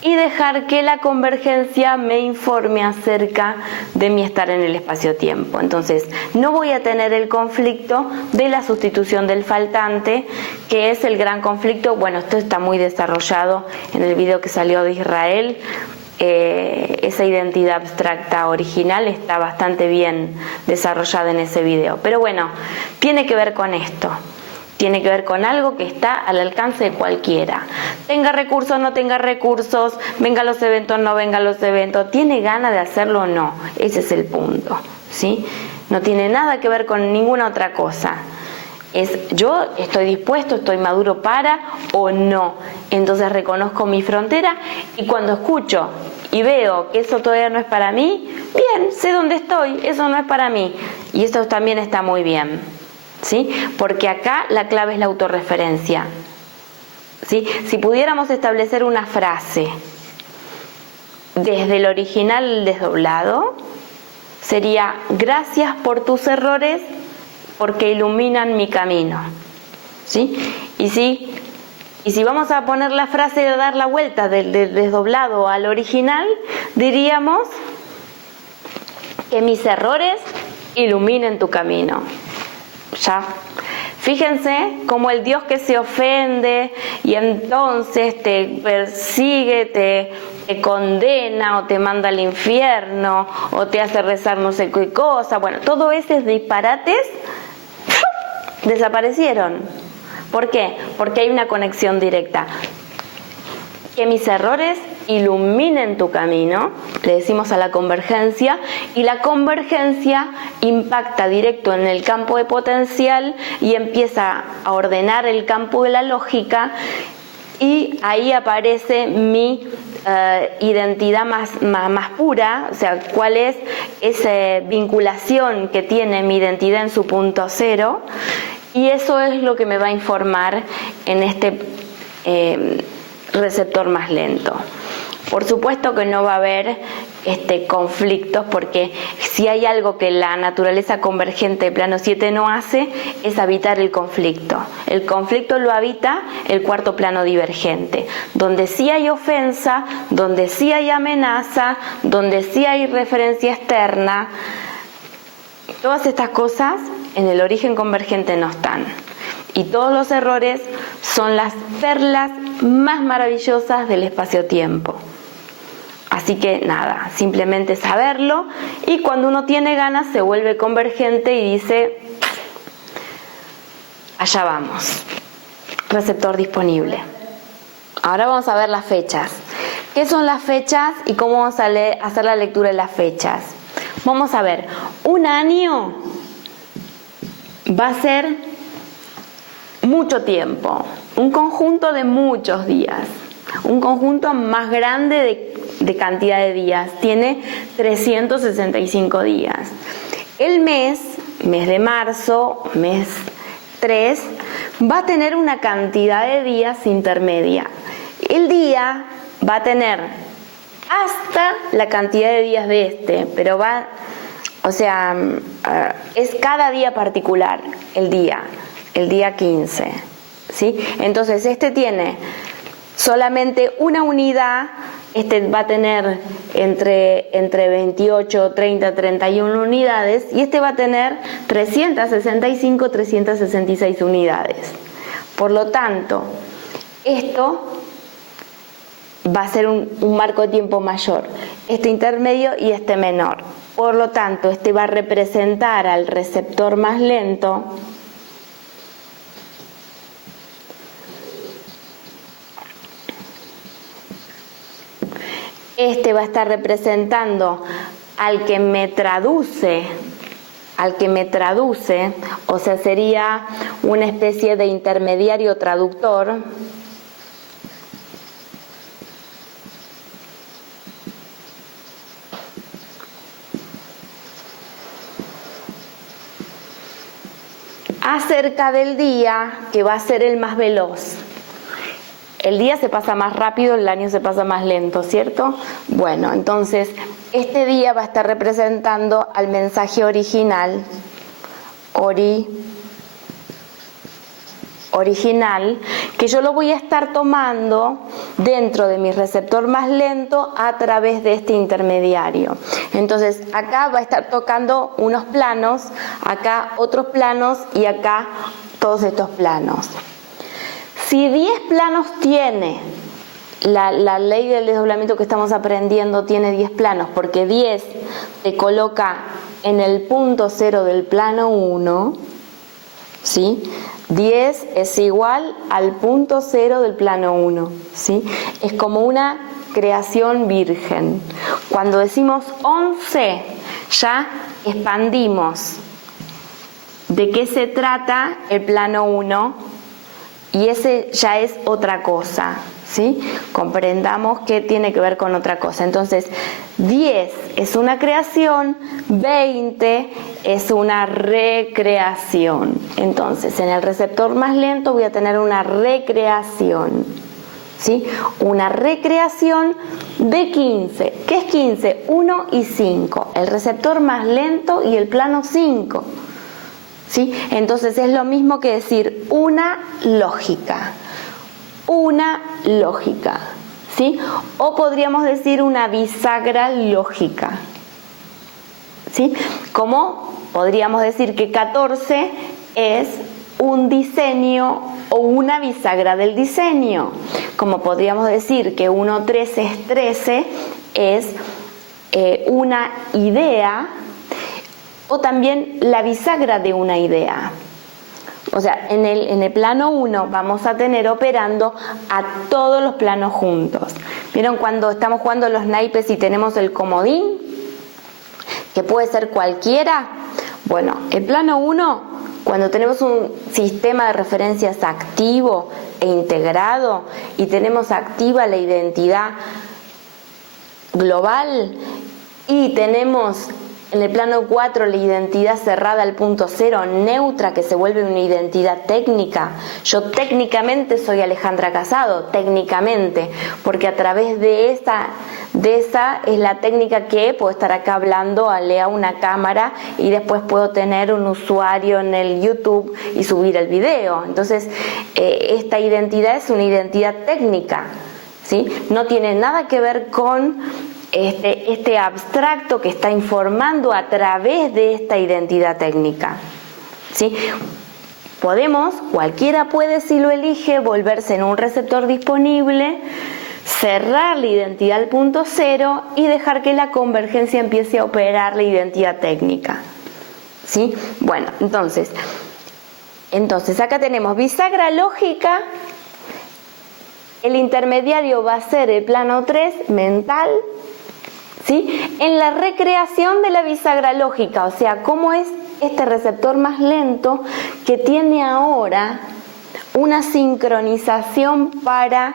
y dejar que la convergencia me informe acerca de mi estar en el espacio-tiempo. Entonces, no voy a tener el conflicto de la sustitución del faltante, que es el gran conflicto. Bueno, esto está muy desarrollado en el video que salió de Israel. Esa identidad abstracta original está bastante bien desarrollada en ese video. Pero bueno, tiene que ver con esto. Tiene que ver con algo que está al alcance de cualquiera. Tenga recursos, no tenga recursos, venga a los eventos, no venga a los eventos. ¿Tiene ganas de hacerlo o no? Ese es el punto, ¿sí? No tiene nada que ver con ninguna otra cosa. Es yo estoy dispuesto, estoy maduro para o no. Entonces reconozco mi frontera y cuando escucho y veo que eso todavía no es para mí, bien, sé dónde estoy, eso no es para mí. Y esto también está muy bien. ¿Sí? Porque acá la clave es la autorreferencia. ¿Sí? Si pudiéramos establecer una frase desde el original desdoblado, sería: gracias por tus errores porque iluminan mi camino. ¿Sí? Y si vamos a poner la frase de dar la vuelta del desdoblado al original, diríamos: que mis errores iluminen tu camino. Ya. Fíjense cómo el Dios que se ofende y entonces te persigue, te condena o te manda al infierno o te hace rezar no sé qué cosa. Bueno, todos esos disparates desaparecieron. ¿Por qué? Porque hay una conexión directa. Que mis errores iluminen tu camino, le decimos a la convergencia, y la convergencia impacta directo en el campo de potencial y empieza a ordenar el campo de la lógica, y ahí aparece mi identidad más pura, o sea, cuál es esa vinculación que tiene mi identidad en su punto cero, y eso es lo que me va a informar en este receptor más lento. Por supuesto que no va a haber conflictos, porque si hay algo que la naturaleza convergente de plano 7 no hace, es habitar el conflicto. El conflicto lo habita el cuarto plano divergente, donde sí hay ofensa, donde sí hay amenaza, donde sí hay referencia externa. Todas estas cosas en el origen convergente no están. Y todos los errores son las perlas más maravillosas del espacio-tiempo. Así que nada, simplemente saberlo, y cuando uno tiene ganas se vuelve convergente y dice: allá vamos. Receptor disponible. Ahora vamos a ver las fechas. ¿Qué son las fechas y cómo vamos a hacer la lectura de las fechas? Vamos a ver, un año va a ser mucho tiempo, un conjunto de muchos días, un conjunto más grande de cantidad de días, tiene 365 días. El mes de marzo, mes 3, va a tener una cantidad de días intermedia. El día va a tener hasta la cantidad de días de pero es cada día particular el día 15, ¿sí? Entonces tiene solamente una unidad, va a tener entre 28, 30, 31 unidades, y va a tener 365, 366 unidades. Por lo tanto, esto va a ser un marco de tiempo mayor, intermedio y menor. Por lo tanto, va a representar al receptor más lento, va a estar representando al que me traduce, o sea, sería una especie de intermediario traductor, acerca del día, que va a ser el más veloz. El día se pasa más rápido, el año se pasa más lento, ¿cierto? Bueno, entonces este día va a estar representando al mensaje original, original, que yo lo voy a estar tomando dentro de mi receptor más lento a través de este intermediario. Entonces acá va a estar tocando unos planos, acá otros planos y acá todos estos planos. Si 10 planos tiene, la ley del desdoblamiento que estamos aprendiendo tiene 10 planos, porque 10 te coloca en el punto 0 del plano 1, ¿sí? 10 es igual al punto 0 del plano 1, ¿sí? Es como una creación virgen. Cuando decimos 11, ya expandimos de qué se trata el plano 1 y ese ya es otra cosa, ¿sí? Comprendamos que tiene que ver con otra cosa. Entonces, 10 es una creación, 20 es una recreación. Entonces, en el receptor más lento voy a tener una recreación, ¿sí? Una recreación de 15. ¿Qué es 15? 1 y 5. El receptor más lento y el plano 5. ¿Sí? Entonces es lo mismo que decir una lógica, ¿sí? O podríamos decir una bisagra lógica, ¿sí? Como podríamos decir que 14 es un diseño o una bisagra del diseño, como podríamos decir que 1, 13 es 13, es una idea, o también la bisagra de una idea. O sea, en el plano 1 vamos a tener operando a todos los planos juntos. ¿Vieron cuando estamos jugando los naipes y tenemos el comodín? Que puede ser cualquiera. Bueno, el plano 1, cuando tenemos un sistema de referencias activo e integrado y tenemos activa la identidad global y tenemos en el plano 4 la identidad cerrada al punto 0, neutra, que se vuelve una identidad técnica. Yo técnicamente soy Alejandra Casado, técnicamente, porque a través de esa es la técnica que puedo estar acá hablando, a una cámara y después puedo tener un usuario en el YouTube y subir el video. Entonces, esta identidad es una identidad técnica, ¿sí? No tiene nada que ver con este abstracto que está informando a través de esta identidad técnica, ¿sí? Cualquiera puede, si lo elige, volverse en un receptor disponible, cerrar la identidad al punto 0 y dejar que la convergencia empiece a operar la identidad técnica, ¿sí? Bueno, entonces acá tenemos bisagra lógica. El intermediario va a ser el plano 3 mental, ¿sí? En la recreación de la bisagra lógica, o sea, cómo es este receptor más lento que tiene ahora una sincronización para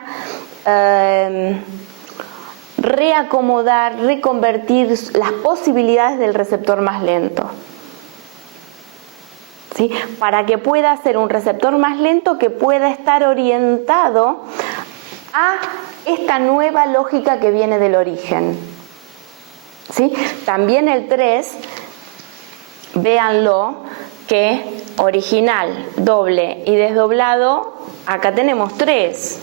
reacomodar, reconvertir las posibilidades del receptor más lento, ¿sí? Para que pueda ser un receptor más lento que pueda estar orientado a esta nueva lógica que viene del origen, ¿sí? También el 3, véanlo, que original, doble y desdoblado, acá tenemos 3.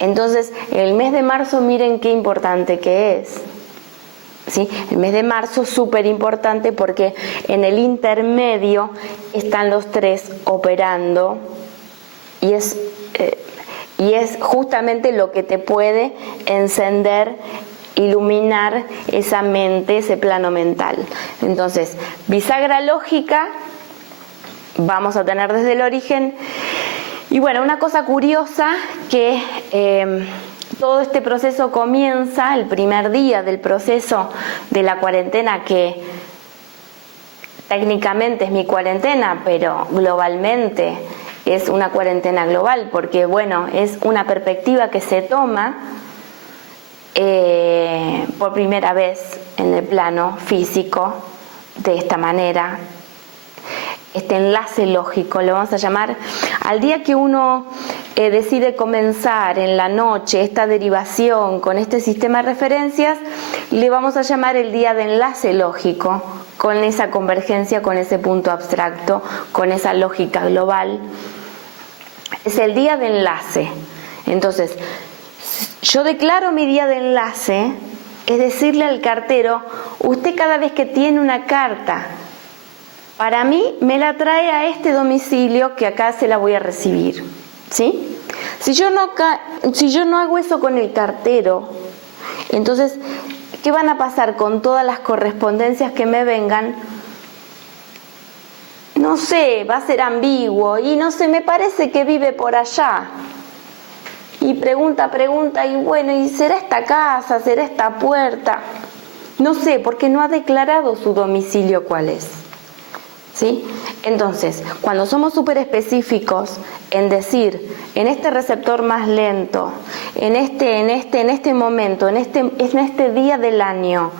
Entonces, el mes de marzo, miren qué importante que es, ¿sí? El mes de marzo es súper importante porque en el intermedio están los 3 operando y es justamente lo que te puede encender, iluminar esa mente, ese plano mental. Entonces, bisagra lógica vamos a tener desde el origen. Y bueno, una cosa curiosa que todo este proceso comienza el primer día del proceso de la cuarentena, que técnicamente es mi cuarentena, pero globalmente es una cuarentena global, porque bueno, es una perspectiva que se toma por primera vez en el plano físico de esta manera. este enlace lógico, lo vamos a llamar, al día que uno decide comenzar en la noche esta derivación con este sistema de referencias, le vamos a llamar el día de enlace lógico, con esa convergencia, con ese punto abstracto, con esa lógica global. Es el día de enlace. Entonces, yo declaro mi día de enlace, es decirle al cartero, usted cada vez que tiene una carta para mí, me la trae a este domicilio que acá se la voy a recibir, ¿sí? Si yo no hago eso con el cartero, entonces, ¿qué van a pasar con todas las correspondencias que me vengan? No sé, va a ser ambiguo y no sé, me parece que vive por allá. Y pregunta, y bueno, ¿y será esta casa? ¿Será esta puerta? No sé, porque no ha declarado su domicilio cuál es. ¿Sí? Entonces, cuando somos súper específicos en decir, en este receptor más lento, en este momento, en este día del año,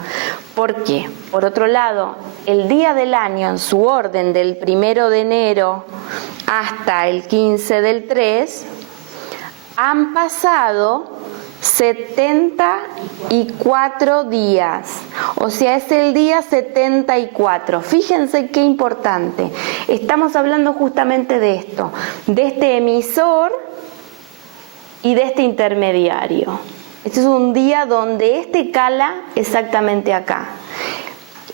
¿por qué? Por otro lado, el día del año en su orden del 1 de enero hasta el 15 del 3, han pasado 74 días, o sea, es el día 74. Fíjense qué importante. Estamos hablando justamente de esto, de este emisor y de este intermediario. Este es un día donde este cala exactamente acá.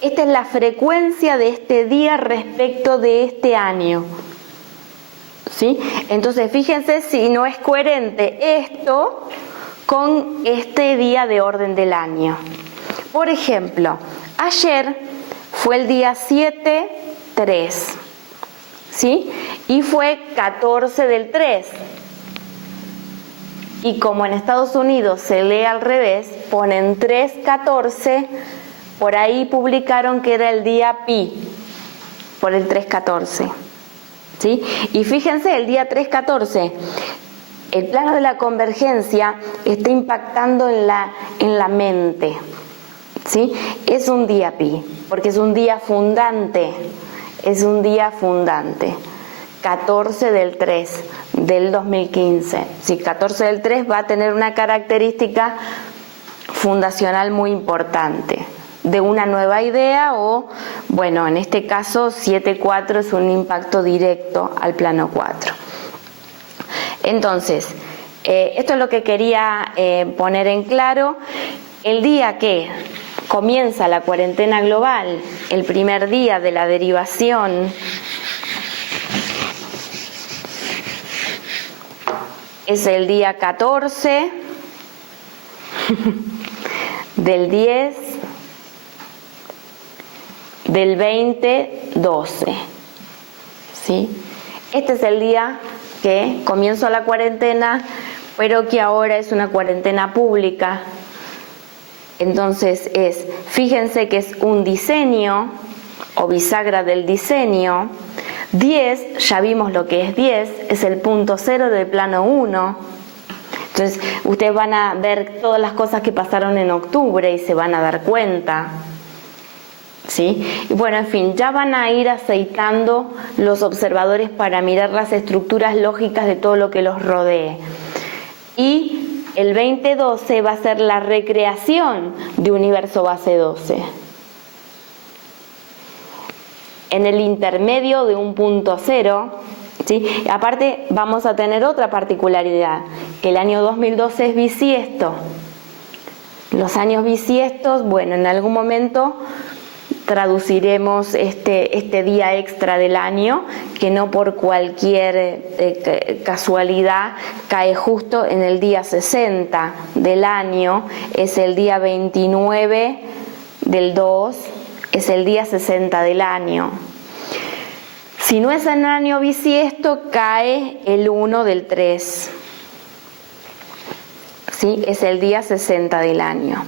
Esta es la frecuencia de este día respecto de este año. ¿Sí? Entonces, fíjense si no es coherente esto con este día de orden del año. Por ejemplo, ayer fue el día 7-3, ¿sí? Y fue 14 del 3. Y como en Estados Unidos se lee al revés, ponen 3-14, por ahí publicaron que era el día pi, por el 3-14. ¿Sí? Y fíjense, el día 3-14, el plano de la convergencia está impactando en la mente. ¿Sí? Es un día pi, porque es un día fundante. Es un día fundante. 14 del 3 del 2015. Sí, 14 del 3 va a tener una característica fundacional muy importante, de una nueva idea o, bueno, en este caso 7-4 es un impacto directo al plano 4. Entonces, esto es lo que quería poner en claro. El día que comienza la cuarentena global, el primer día de la derivación, es el día 14 del 10 del 2012, ¿sí? Este es el día que comenzó la cuarentena, pero que ahora es una cuarentena pública. Entonces fíjense que es un diseño o bisagra del diseño. 10, ya vimos lo que es 10, es el punto 0 del plano 1. Entonces ustedes van a ver todas las cosas que pasaron en octubre y se van a dar cuenta. ¿Sí? Y bueno, en fin, ya van a ir aceitando los observadores para mirar las estructuras lógicas de todo lo que los rodee. Y el 2012 va a ser la recreación de universo base 12. En el intermedio de un punto 0, ¿sí? Aparte vamos a tener otra particularidad, que el año 2012 es bisiesto. Los años bisiestos, bueno, en algún momento traduciremos este día extra del año, que no por cualquier casualidad cae justo en el día 60 del año, es el día 29 del 2, es el día 60 del año. Si no es en año bisiesto, cae el 1 del 3, ¿sí? Es el día 60 del año.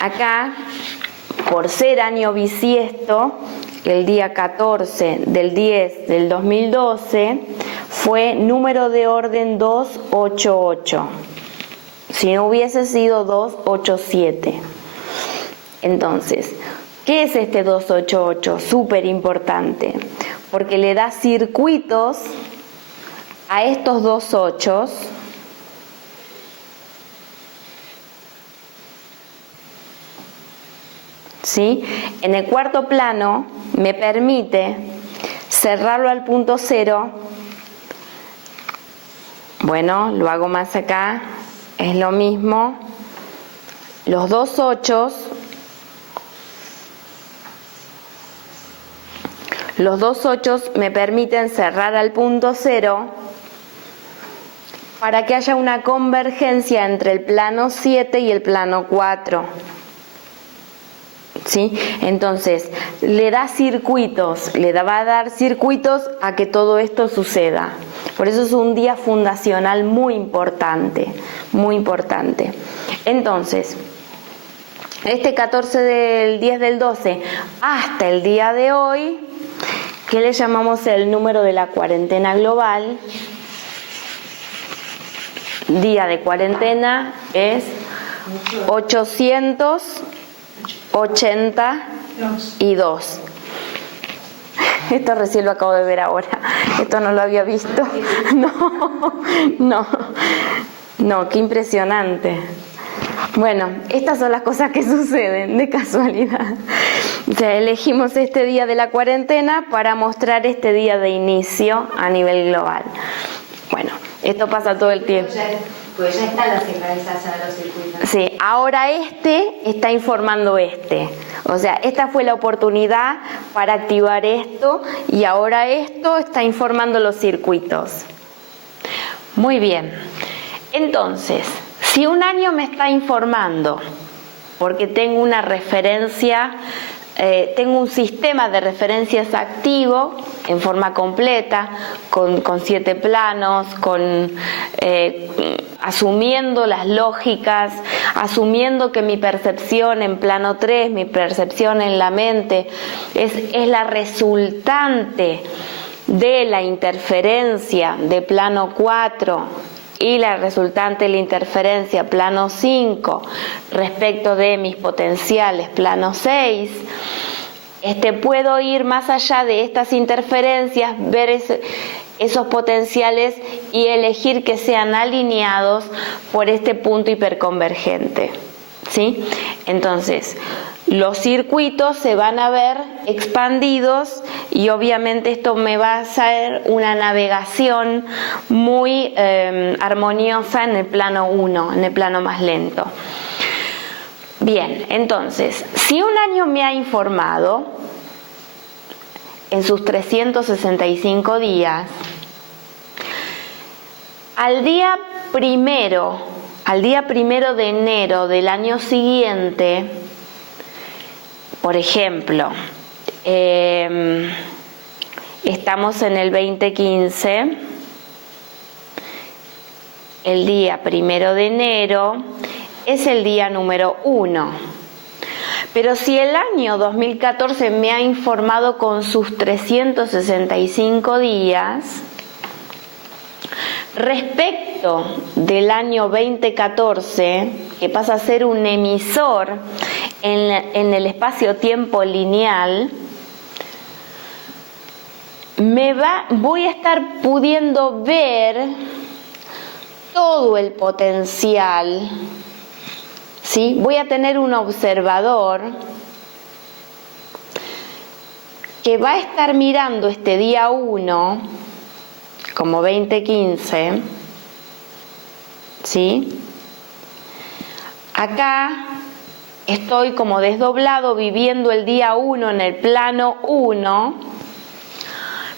Acá, por ser año bisiesto, el día 14 del 10 del 2012 fue número de orden 288. Si no hubiese sido 287. Entonces, ¿Qué es este 288? Súper importante, porque le da circuitos a estos dos ochos, ¿sí? En el cuarto plano me permite cerrarlo al punto cero. Bueno, lo hago más acá, es lo mismo. Los dos ochos, me permiten cerrar al punto cero para que haya una convergencia entre el plano 7 y el plano 4. ¿Sí? Entonces, le da circuitos, va a dar circuitos a que todo esto suceda. Por eso es un día fundacional muy importante, muy importante. Entonces, este 14 del 10 del 12 hasta el día de hoy, ¿qué le llamamos el número de la cuarentena global? Día de cuarentena es 882. Esto recién lo acabo de ver ahora. Esto no lo había visto. No, qué impresionante. Bueno, estas son las cosas que suceden de casualidad. O sea, elegimos este día de la cuarentena para mostrar este día de inicio a nivel global. Bueno, esto pasa todo el tiempo. Pues ya está la sincronización de los circuitos. Sí, ahora este está informando este. O sea, esta fue la oportunidad para activar esto y ahora esto está informando los circuitos. Muy bien. Entonces, si un año me está informando, porque tengo una referencia, tengo un sistema de referencias activo en forma completa, con 7 planos, asumiendo las lógicas, asumiendo que mi percepción en plano 3, mi percepción en la mente, es la resultante de la interferencia de plano 4 y la resultante de la interferencia plano 5 respecto de mis potenciales plano 6, puedo ir más allá de estas interferencias, ver esos potenciales y elegir que sean alineados por este punto hiperconvergente, ¿sí? Entonces, los circuitos se van a ver expandidos y obviamente esto me va a hacer una navegación muy armoniosa en el plano 1, en el plano más lento. Bien, entonces, si un año me ha informado en sus 365 días, al día primero de enero del año siguiente, por ejemplo, estamos en el 2015, el día 1 de enero es el día número 1. Pero si el año 2014 me ha informado con sus 365 días, respecto del año 2014, que pasa a ser un emisor en el espacio-tiempo lineal, voy a estar pudiendo ver todo el potencial, ¿sí? Voy a tener un observador que va a estar mirando este día 1 como 2015, ¿sí? Acá estoy como desdoblado viviendo el día 1 en el plano 1,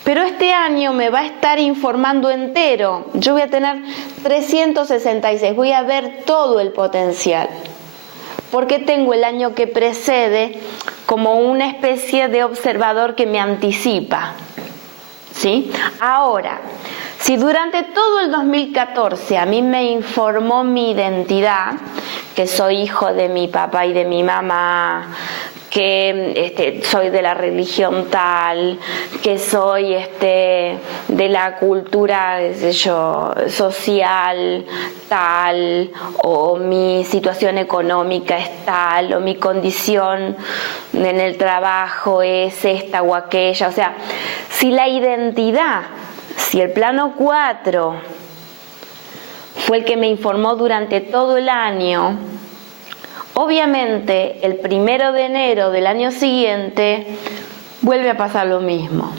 pero este año me va a estar informando entero. Yo voy a tener 366, voy a ver todo el potencial, porque tengo el año que precede como una especie de observador que me anticipa, ¿sí? Ahora, si durante todo el 2014 a mí me informó mi identidad, que soy hijo de mi papá y de mi mamá, que soy de la religión tal, que soy de la cultura, qué sé yo, social tal, o mi situación económica es tal, o mi condición en el trabajo es esta o aquella. O sea, si la identidad, si el plano 4 fue el que me informó durante todo el año, obviamente el 1 de enero del año siguiente vuelve a pasar lo mismo.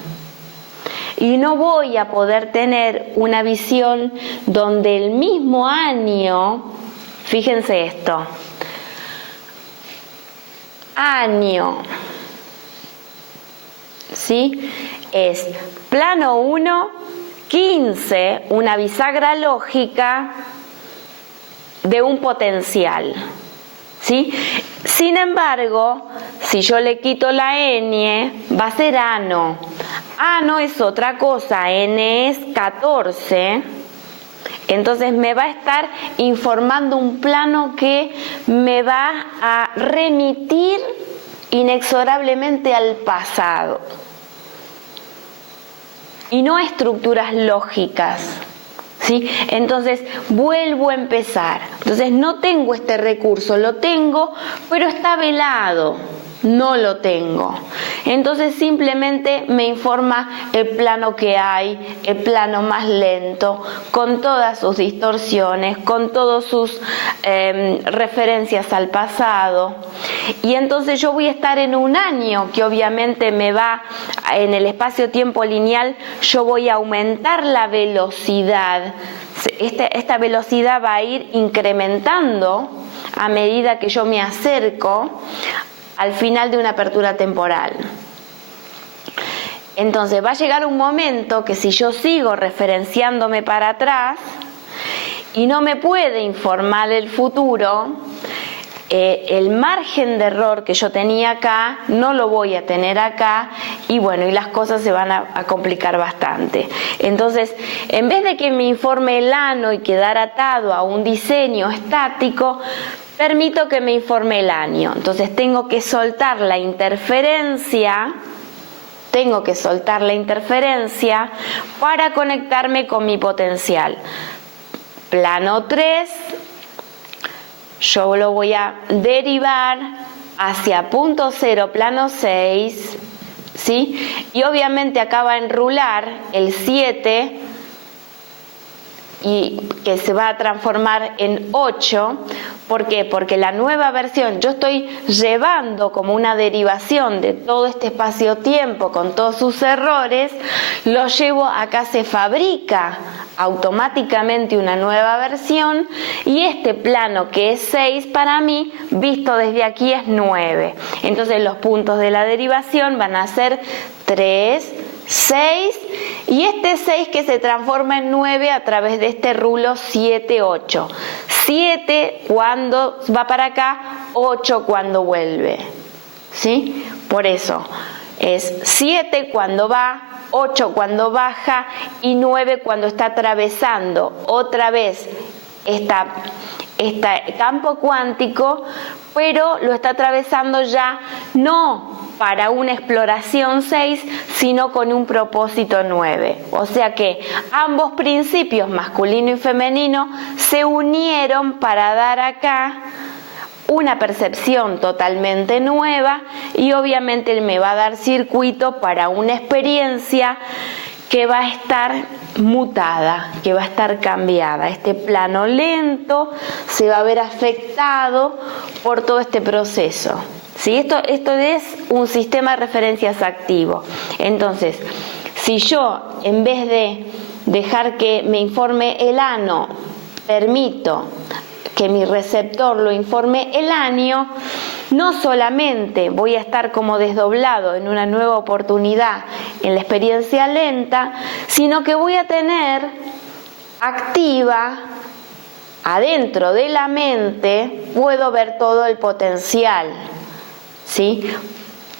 Y no voy a poder tener una visión donde el mismo año, fíjense esto, año, ¿sí? Es plano 1, 15, una bisagra lógica de un potencial, ¿sí? Sin embargo, si yo le quito la ñ, va a ser ano. Ano es otra cosa, n es 14. Entonces me va a estar informando un plano que me va a remitir inexorablemente al pasado. Y no a estructuras lógicas, ¿sí? Entonces vuelvo a empezar. Entonces no tengo este recurso, lo tengo, pero está velado, no lo tengo. Entonces simplemente me informa el plano que hay, el plano más lento, con todas sus distorsiones, con todas sus referencias al pasado. Y entonces yo voy a estar en un año que obviamente me va, en el espacio-tiempo lineal, yo voy a aumentar la velocidad. Esta velocidad va a ir incrementando a medida que yo me acerco al final de una apertura temporal. Entonces va a llegar un momento que si yo sigo referenciándome para atrás y no me puede informar el futuro, el margen de error que yo tenía acá no lo voy a tener acá, y bueno, y las cosas se van a complicar bastante. Entonces, en vez de que me informe el ano y quedar atado a un diseño estático, permito que me informe el año. Entonces tengo que soltar la interferencia, para conectarme con mi potencial. Plano 3, yo lo voy a derivar hacia punto 0, plano 6, ¿sí? Y obviamente acá va a enrular el 7, y que se va a transformar en 8. ¿Por qué? Porque la nueva versión, yo estoy llevando como una derivación de todo este espacio-tiempo con todos sus errores, lo llevo acá, se fabrica automáticamente una nueva versión, y este plano que es 6 para mí, visto desde aquí, es 9. Entonces los puntos de la derivación van a ser 3, 6, y este 6 que se transforma en 9 a través de este rulo 7, 8. 7 cuando va para acá, 8 cuando vuelve, ¿sí? Por eso es 7 cuando va, 8 cuando baja y 9 cuando está atravesando otra vez este campo cuántico, pero lo está atravesando ya no para una exploración 6, sino con un propósito 9. O sea que ambos principios, masculino y femenino, se unieron para dar acá una percepción totalmente nueva, y obviamente me va a dar circuito para una experiencia que va a estar mutada, que va a estar cambiada. Este plano lento se va a ver afectado por todo este proceso. ¿Sí? Esto es un sistema de referencias activo. Entonces, si yo, en vez de dejar que me informe el ano, permito que mi receptor lo informe el año, no solamente voy a estar como desdoblado en una nueva oportunidad en la experiencia lenta, sino que voy a tener activa adentro de la mente, puedo ver todo el potencial, ¿sí?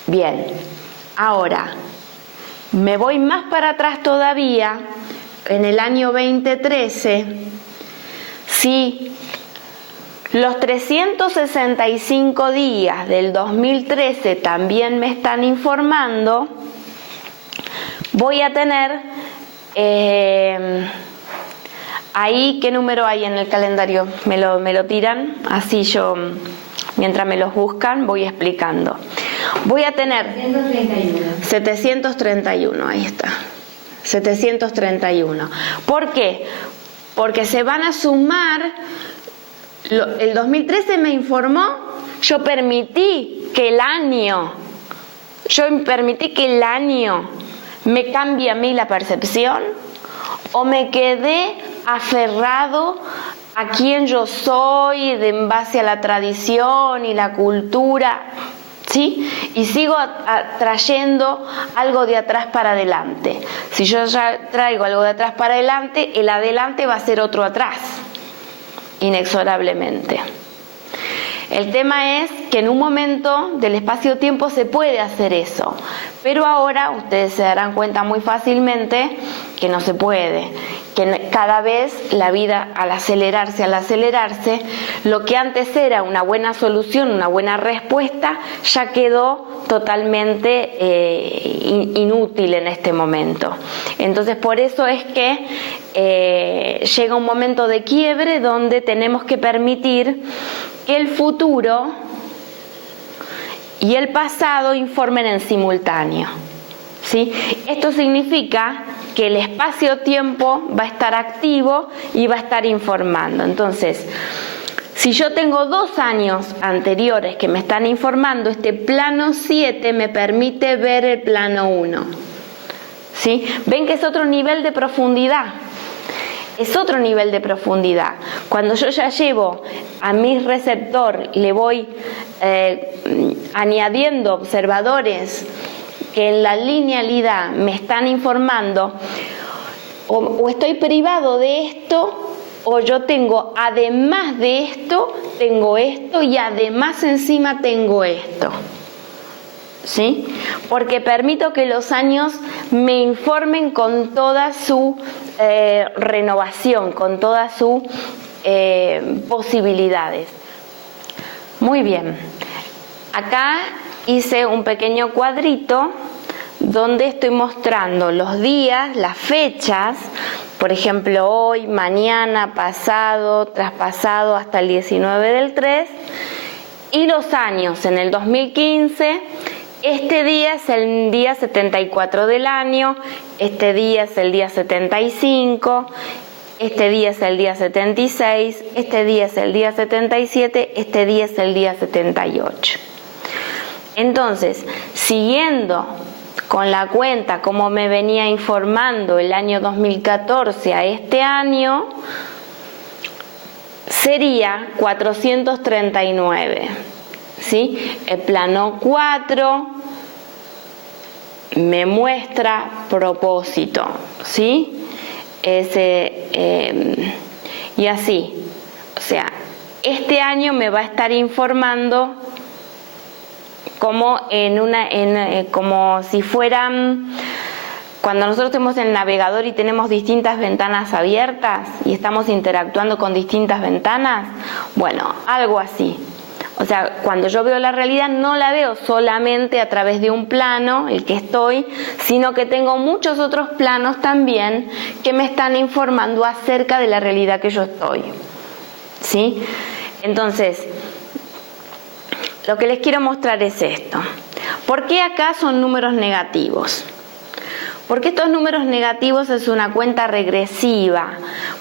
Bien, ahora me voy más para atrás todavía, en el año 2013, si Los 365 días del 2013 también me están informando. Voy a tener ahí, ¿qué número hay en el calendario? Me lo tiran, así yo, mientras me los buscan, voy explicando. Voy a tener 731, ahí está, 731. ¿Por qué? Porque se van a sumar, el 2013 me informó, yo permití que el año me cambie a mí la percepción, o me quedé aferrado a quien yo soy en base a la tradición y la cultura, ¿sí? Y sigo trayendo algo de atrás para adelante. Si yo ya traigo algo de atrás para adelante, el adelante va a ser otro atrás, inexorablemente. El tema es que en un momento del espacio-tiempo se puede hacer eso, pero ahora ustedes se darán cuenta muy fácilmente que no se puede, que cada vez la vida al acelerarse, lo que antes era una buena solución, una buena respuesta, ya quedó totalmente inútil en este momento. Entonces por eso es que llega un momento de quiebre donde tenemos que permitir que el futuro y el pasado informen en simultáneo, ¿sí? Esto significa que el espacio-tiempo va a estar activo y va a estar informando. Entonces, si yo tengo 2 años anteriores que me están informando, este plano 7 me permite ver el plano 1, ¿sí? Ven que es otro nivel de profundidad. Es otro nivel de profundidad. Cuando yo ya llevo a mi receptor, le voy añadiendo observadores que en la linealidad me están informando, o estoy privado de esto, o yo tengo, además de esto, tengo esto, y además encima tengo esto. ¿Sí? Porque permito que los años me informen con toda su renovación, con todas sus posibilidades. Muy bien. Acá hice un pequeño cuadrito donde estoy mostrando los días, las fechas, por ejemplo hoy, mañana, pasado, traspasado hasta el 19 del 3, y los años. En el 2015, este día es el día 74 del año, este día es el día 75, este día es el día 76, este día es el día 77, este día es el día 78. Entonces, siguiendo con la cuenta como me venía informando el año 2014 a este año, sería 439. ¿Sí? El plano 4 me muestra propósito, ¿sí? Y así, o sea, este año me va a estar informando como como si fueran, cuando nosotros tenemos el navegador y tenemos distintas ventanas abiertas y estamos interactuando con distintas ventanas, bueno, algo así. O sea, cuando yo veo la realidad no la veo solamente a través de un plano, el que estoy, sino que tengo muchos otros planos también que me están informando acerca de la realidad que yo estoy. ¿Sí? Entonces, lo que les quiero mostrar es esto. ¿Por qué acá son números negativos? Porque estos números negativos es una cuenta regresiva,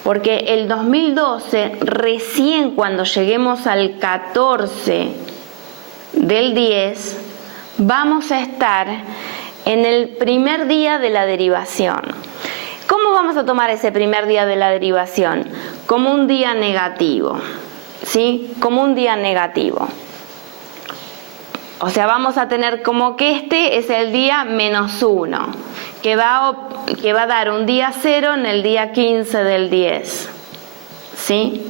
porque el 2012, recién cuando lleguemos al 14 del 10, vamos a estar en el primer día de la derivación. ¿Cómo vamos a tomar ese primer día de la derivación? Como un día negativo, ¿sí? Como un día negativo. O sea, vamos a tener como que este es el día -1, que va a dar un día 0 en el día 15 del 10. ¿Sí?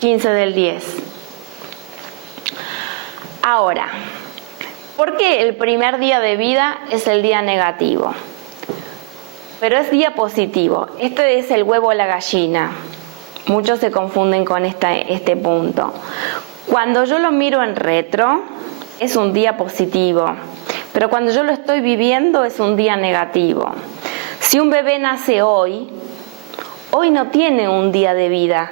15 del 10. Ahora, ¿por qué el primer día de vida es el día negativo? Pero es día positivo. Este es el huevo o la gallina. Muchos se confunden con este punto. Cuando yo lo miro en retro, es un día positivo, pero cuando yo lo estoy viviendo es un día negativo. Si un bebé nace hoy no tiene un día de vida,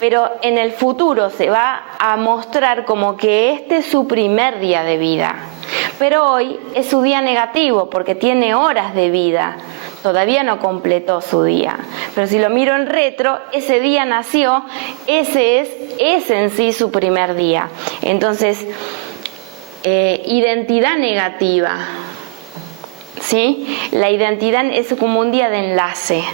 pero en el futuro se va a mostrar como que este es su primer día de vida. Pero hoy es su día negativo porque tiene horas de vida. Todavía no completó su día. Pero si lo miro en retro, ese día nació, ese es en sí su primer día. Entonces, identidad negativa, ¿sí? La identidad es como un día de enlace.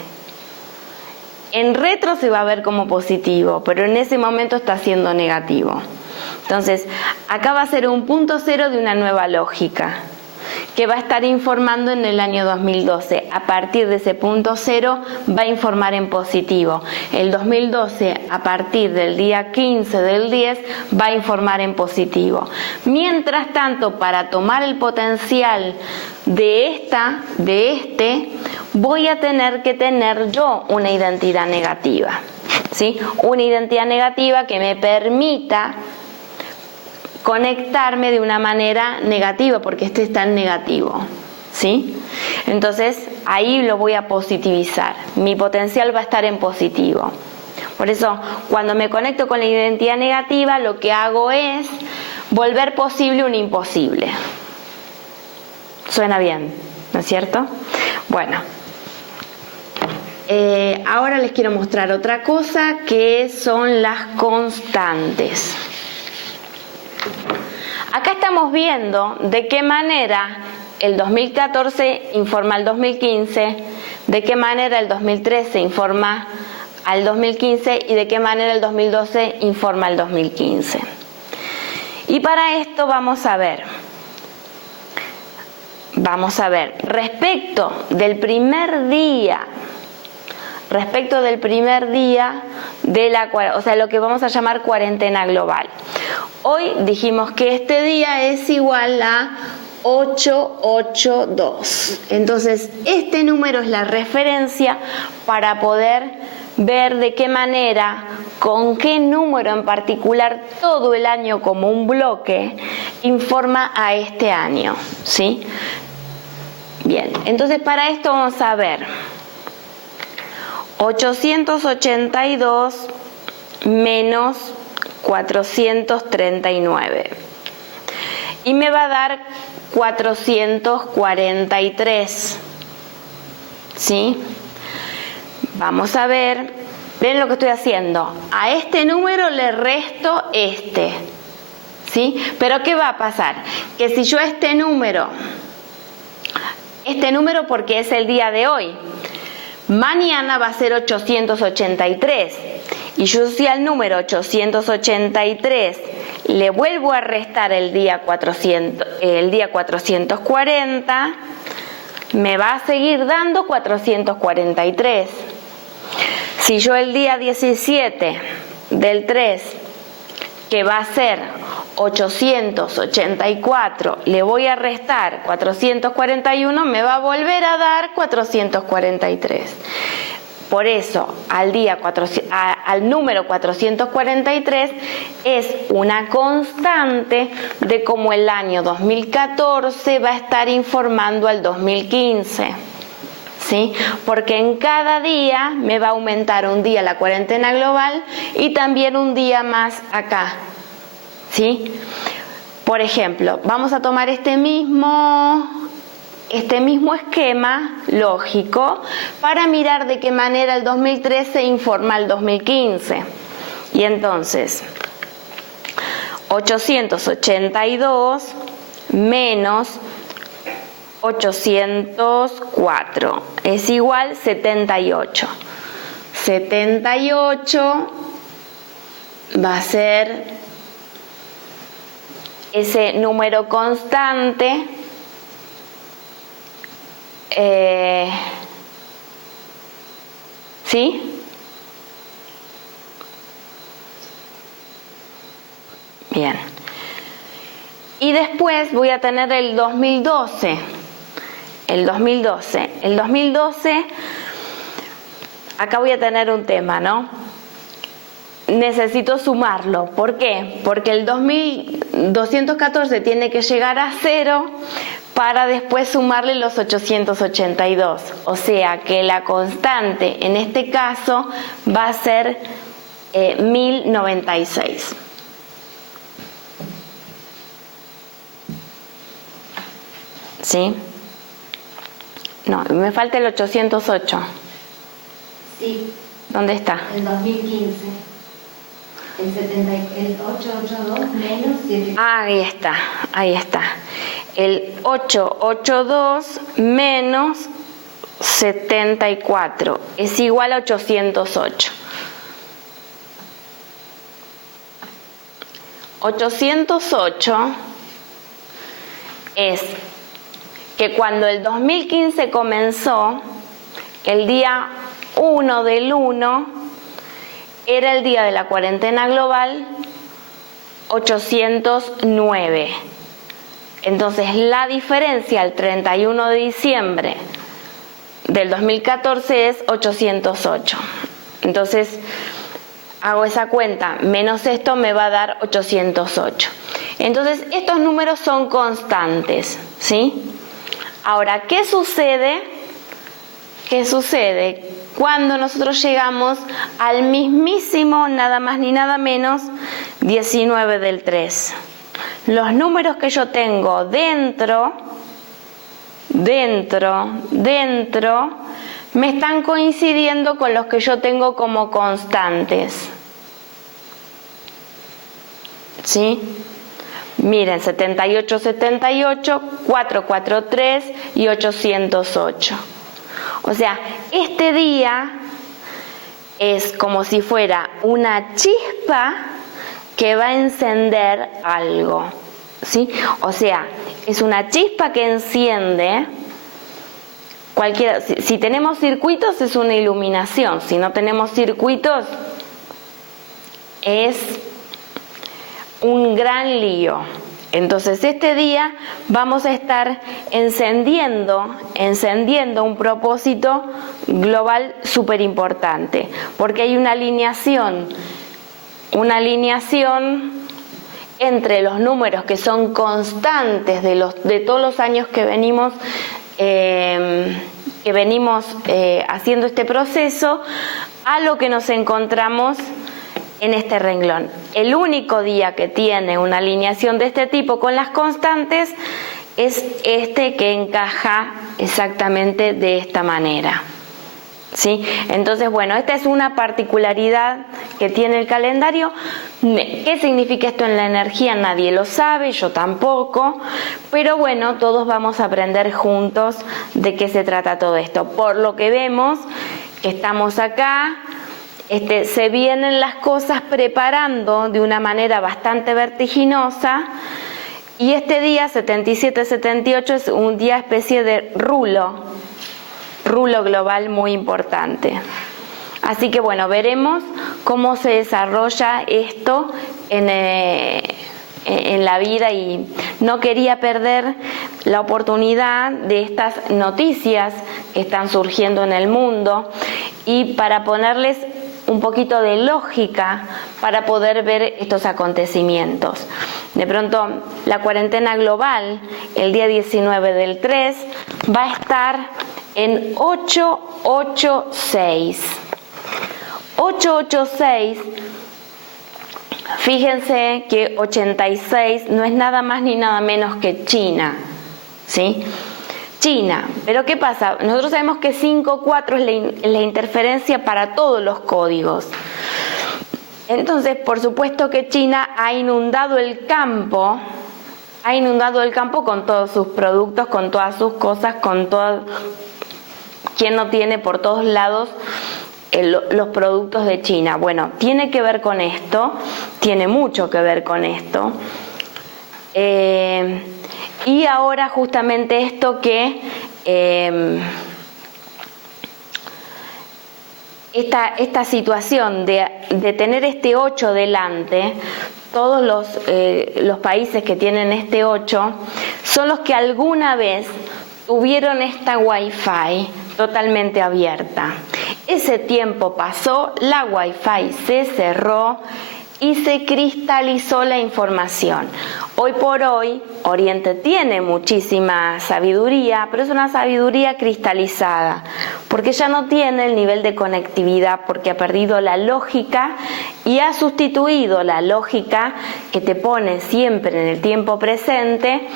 En retro se va a ver como positivo, pero en ese momento está siendo negativo. Entonces, acá va a ser un punto cero de una nueva lógica que va a estar informando en el año 2012. A partir de ese punto cero va a informar en positivo. El 2012, a partir del día 15 del 10, va a informar en positivo. Mientras tanto, para tomar el potencial de este, voy a tener que tener yo una identidad negativa, ¿sí? Una identidad negativa que me permita conectarme de una manera negativa, porque este está en negativo, ¿sí? Entonces, ahí lo voy a positivizar. Mi potencial va a estar en positivo. Por eso, cuando me conecto con la identidad negativa, lo que hago es volver posible un imposible. Suena bien, ¿no es cierto? Bueno, ahora les quiero mostrar otra cosa, que son las constantes. Acá estamos viendo de qué manera el 2014 informa al 2015, de qué manera el 2013 informa al 2015 y de qué manera el 2012 informa al 2015. Y para esto vamos a ver, respecto del primer día de lo que vamos a llamar cuarentena global. Hoy dijimos que este día es igual a 882. Entonces, este número es la referencia para poder ver de qué manera, con qué número en particular, todo el año como un bloque informa a este año, ¿sí? Bien, entonces para esto vamos a ver 882 menos 439 y me va a dar 443, ¿sí? Vamos a ver, ven lo que estoy haciendo, a este número le resto este, ¿sí? Pero ¿qué va a pasar? Que si yo este número porque es el día de hoy, mañana va a ser 883, y yo si al número 883 le vuelvo a restar el día 440, me va a seguir dando 443. Si yo el día 17 del 3, que va a ser 884, le voy a restar 441, me va a volver a dar 443. Por eso, al número 443 es una constante de cómo el año 2014 va a estar informando al 2015. ¿Sí? Porque en cada día me va a aumentar un día la cuarentena global y también un día más acá, ¿sí? Por ejemplo, vamos a tomar este mismo esquema lógico para mirar de qué manera el 2013 informa al 2015. Y entonces, 882 menos 804 es igual 78. 78 va a ser ese número constante ¿sí? Bien. Y después voy a tener el 2012. El 2012, acá voy a tener un tema, ¿no? necesito sumarlo. ¿Por qué? Porque el 2214 tiene que llegar a 0 para después sumarle los 882. O sea que la constante en este caso va a ser 1096. ¿Sí? No, me falta el 808. Sí. ¿Dónde está? El 2015. El 882 menos 7. Ahí está, ahí está. El 882 menos 74 es igual a 808. 808 es que cuando el 2015 comenzó, el día 1 del 1 era el día de la cuarentena global 809. Entonces la diferencia al 31 de diciembre del 2014 es 808. Entonces hago esa cuenta, menos esto me va a dar 808. Entonces estos números son constantes, ¿sí? Ahora, ¿qué sucede? ¿Qué sucede cuando nosotros llegamos al mismísimo, nada más ni nada menos, 19 del 3? Los números que yo tengo dentro, me están coincidiendo con los que yo tengo como constantes. ¿Sí? Miren, 78, 78, 443 y 808. O sea, este día es como si fuera una chispa que va a encender algo, ¿sí? O sea, es una chispa que enciende cualquiera. Si tenemos circuitos es una iluminación, si no tenemos circuitos es un gran lío. Entonces este día vamos a estar encendiendo un propósito global súper importante, porque hay una alineación entre los números que son constantes de todos los años que venimos haciendo este proceso, a lo que nos encontramos en este renglón. El único día que tiene una alineación de este tipo con las constantes es este que encaja exactamente de esta manera, ¿sí? Entonces, bueno, esta es una particularidad que tiene el calendario. ¿Qué significa esto en la energía? Nadie lo sabe, yo tampoco, pero bueno, todos vamos a aprender juntos de qué se trata todo esto. Por lo que vemos, estamos acá. Se vienen las cosas preparando de una manera bastante vertiginosa, y este día 77-78 es un día especie de rulo global muy importante. Así que bueno, veremos cómo se desarrolla esto en la vida, y no quería perder la oportunidad de estas noticias que están surgiendo en el mundo, y para ponerles un poquito de lógica para poder ver estos acontecimientos. De pronto, la cuarentena global, el día 19 del 3, va a estar en 886. 886, fíjense que 86 no es nada más ni nada menos que China, ¿sí? China, pero ¿qué pasa? Nosotros sabemos que 5-4 es la interferencia para todos los códigos. Entonces, por supuesto que China ha inundado el campo con todos sus productos, con todas sus cosas, con todo. ¿Quién no tiene por todos lados los productos de China? Bueno, tiene que ver con esto, tiene mucho que ver con esto. Y ahora justamente esto que esta situación de tener este 8 delante, todos los países que tienen este 8 son los que alguna vez tuvieron esta Wi-Fi totalmente abierta. ese tiempo pasó, la Wi-Fi se cerró y se cristalizó la información. Hoy por hoy, Oriente tiene muchísima sabiduría, pero es una sabiduría cristalizada, porque ya no tiene el nivel de conectividad, porque ha perdido la lógica y ha sustituido la lógica que te pone siempre en el tiempo presente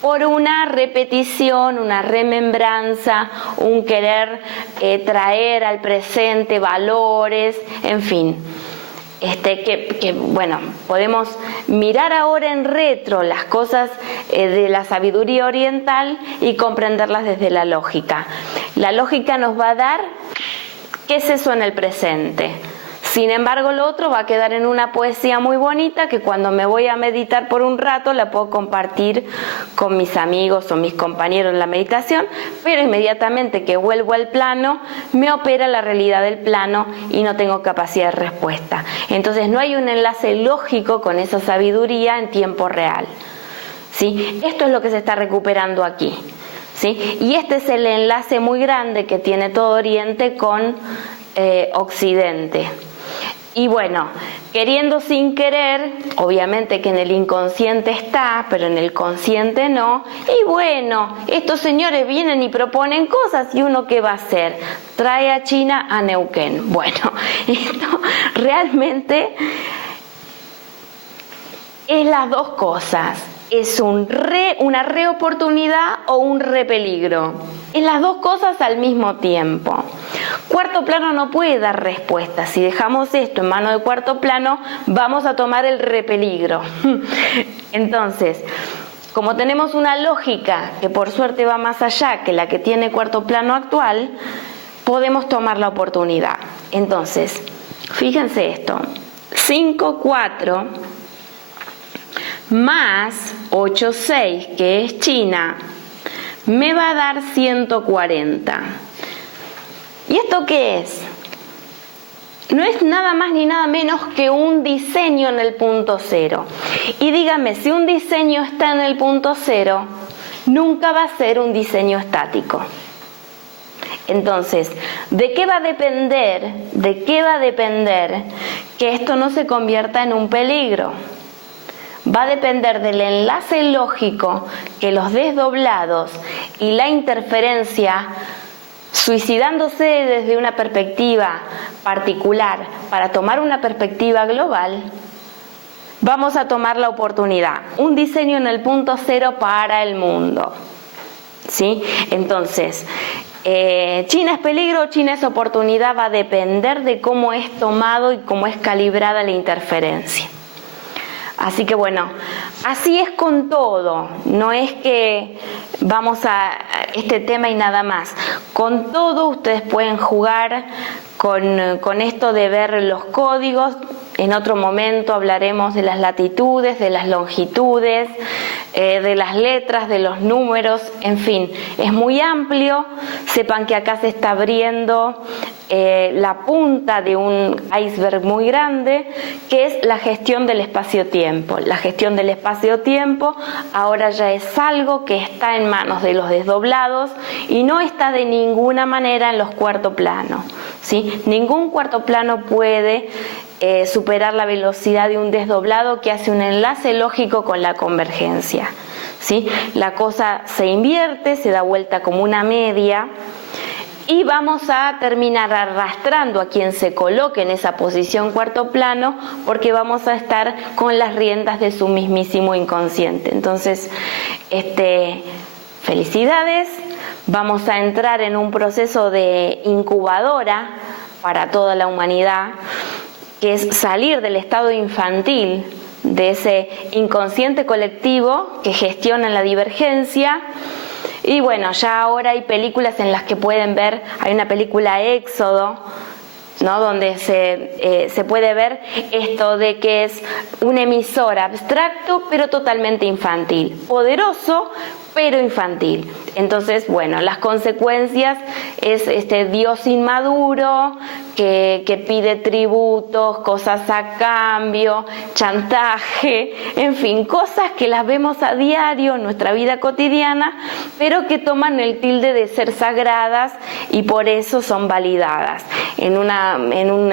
por una repetición, una remembranza, un querer traer al presente valores, en fin. Bueno, podemos mirar ahora en retro las cosas de la sabiduría oriental y comprenderlas desde la lógica. La lógica nos va a dar qué es eso en el presente. Sin embargo, lo otro va a quedar en una poesía muy bonita que cuando me voy a meditar por un rato la puedo compartir con mis amigos o mis compañeros en la meditación, pero inmediatamente que vuelvo al plano me opera la realidad del plano y no tengo capacidad de respuesta. Entonces no hay un enlace lógico con esa sabiduría en tiempo real. ¿Sí? Esto es lo que se está recuperando aquí. ¿Sí? Y este es el enlace muy grande que tiene todo Oriente con Occidente. Y bueno, queriendo sin querer, obviamente que en el inconsciente está, pero en el consciente no. Y bueno, estos señores vienen y proponen cosas y uno ¿qué va a hacer? Trae a China a Neuquén. Bueno, esto realmente es las dos cosas. Es una reoportunidad o un repeligro. Es las dos cosas al mismo tiempo. Cuarto plano no puede dar respuesta. Si dejamos esto en manos de cuarto plano, vamos a tomar el repeligro. Entonces, como tenemos una lógica que por suerte va más allá que la que tiene cuarto plano actual, podemos tomar la oportunidad. Entonces, fíjense esto. 5, 4... más 8, 6, que es China, me va a dar 140. ¿Y esto qué es? No es nada más ni nada menos que un diseño en el punto cero. Y dígame, si un diseño está en el punto cero, nunca va a ser un diseño estático. Entonces, ¿de qué va a depender? ¿De qué va a depender que esto no se convierta en un peligro? Va a depender del enlace lógico que los desdoblados y la interferencia, suicidándose desde una perspectiva particular para tomar una perspectiva global, vamos a tomar la oportunidad. Un diseño en el punto cero para el mundo. ¿Sí? Entonces, China es peligro, China es oportunidad, va a depender de cómo es tomado y cómo es calibrada la interferencia. Así que bueno, así es con todo, no es que vamos a este tema y nada más. Con todo ustedes pueden jugar con esto de ver los códigos. En otro momento hablaremos de las latitudes, de las longitudes, de las letras, de los números, en fin, es muy amplio. Sepan que acá se está abriendo la punta de un iceberg muy grande, que es la gestión del espacio-tiempo. La gestión del espacio-tiempo ahora ya es algo que está en manos de los desdoblados y no está de ninguna manera en los cuarto planos, ¿sí? Ningún cuarto plano puede superar la velocidad de un desdoblado que hace un enlace lógico con la convergencia, ¿sí? La cosa se invierte, se da vuelta como una media y vamos a terminar arrastrando a quien se coloque en esa posición cuarto plano, porque vamos a estar con las riendas de su mismísimo inconsciente. Entonces, felicidades, vamos a entrar en un proceso de incubadora para toda la humanidad, que es salir del estado infantil, de ese inconsciente colectivo que gestiona la divergencia. Y bueno, ya ahora hay películas en las que pueden ver, hay una película Éxodo, ¿no? Donde se puede ver esto de que es un emisor abstracto pero totalmente infantil, poderoso pero infantil. Entonces, bueno, las consecuencias es este Dios inmaduro que pide tributos, cosas a cambio, chantaje, en fin, cosas que las vemos a diario en nuestra vida cotidiana, pero que toman el tilde de ser sagradas y por eso son validadas. en un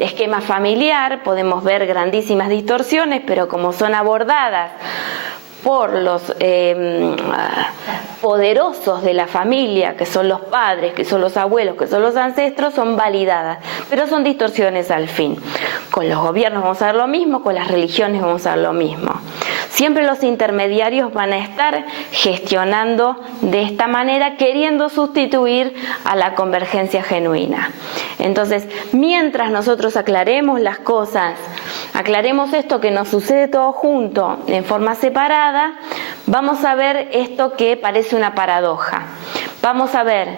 esquema familiar podemos ver grandísimas distorsiones, pero como son abordadas por los poderosos de la familia, que son los padres, que son los abuelos, que son los ancestros, son validadas, pero son distorsiones al fin. Con los gobiernos vamos a ver lo mismo, con las religiones vamos a ver lo mismo. Siempre los intermediarios van a estar gestionando de esta manera, queriendo sustituir a la convergencia genuina. Entonces, mientras nosotros aclaremos las cosas, aclaremos esto que nos sucede todo junto, en forma separada, vamos a ver esto que parece una paradoja. Vamos a ver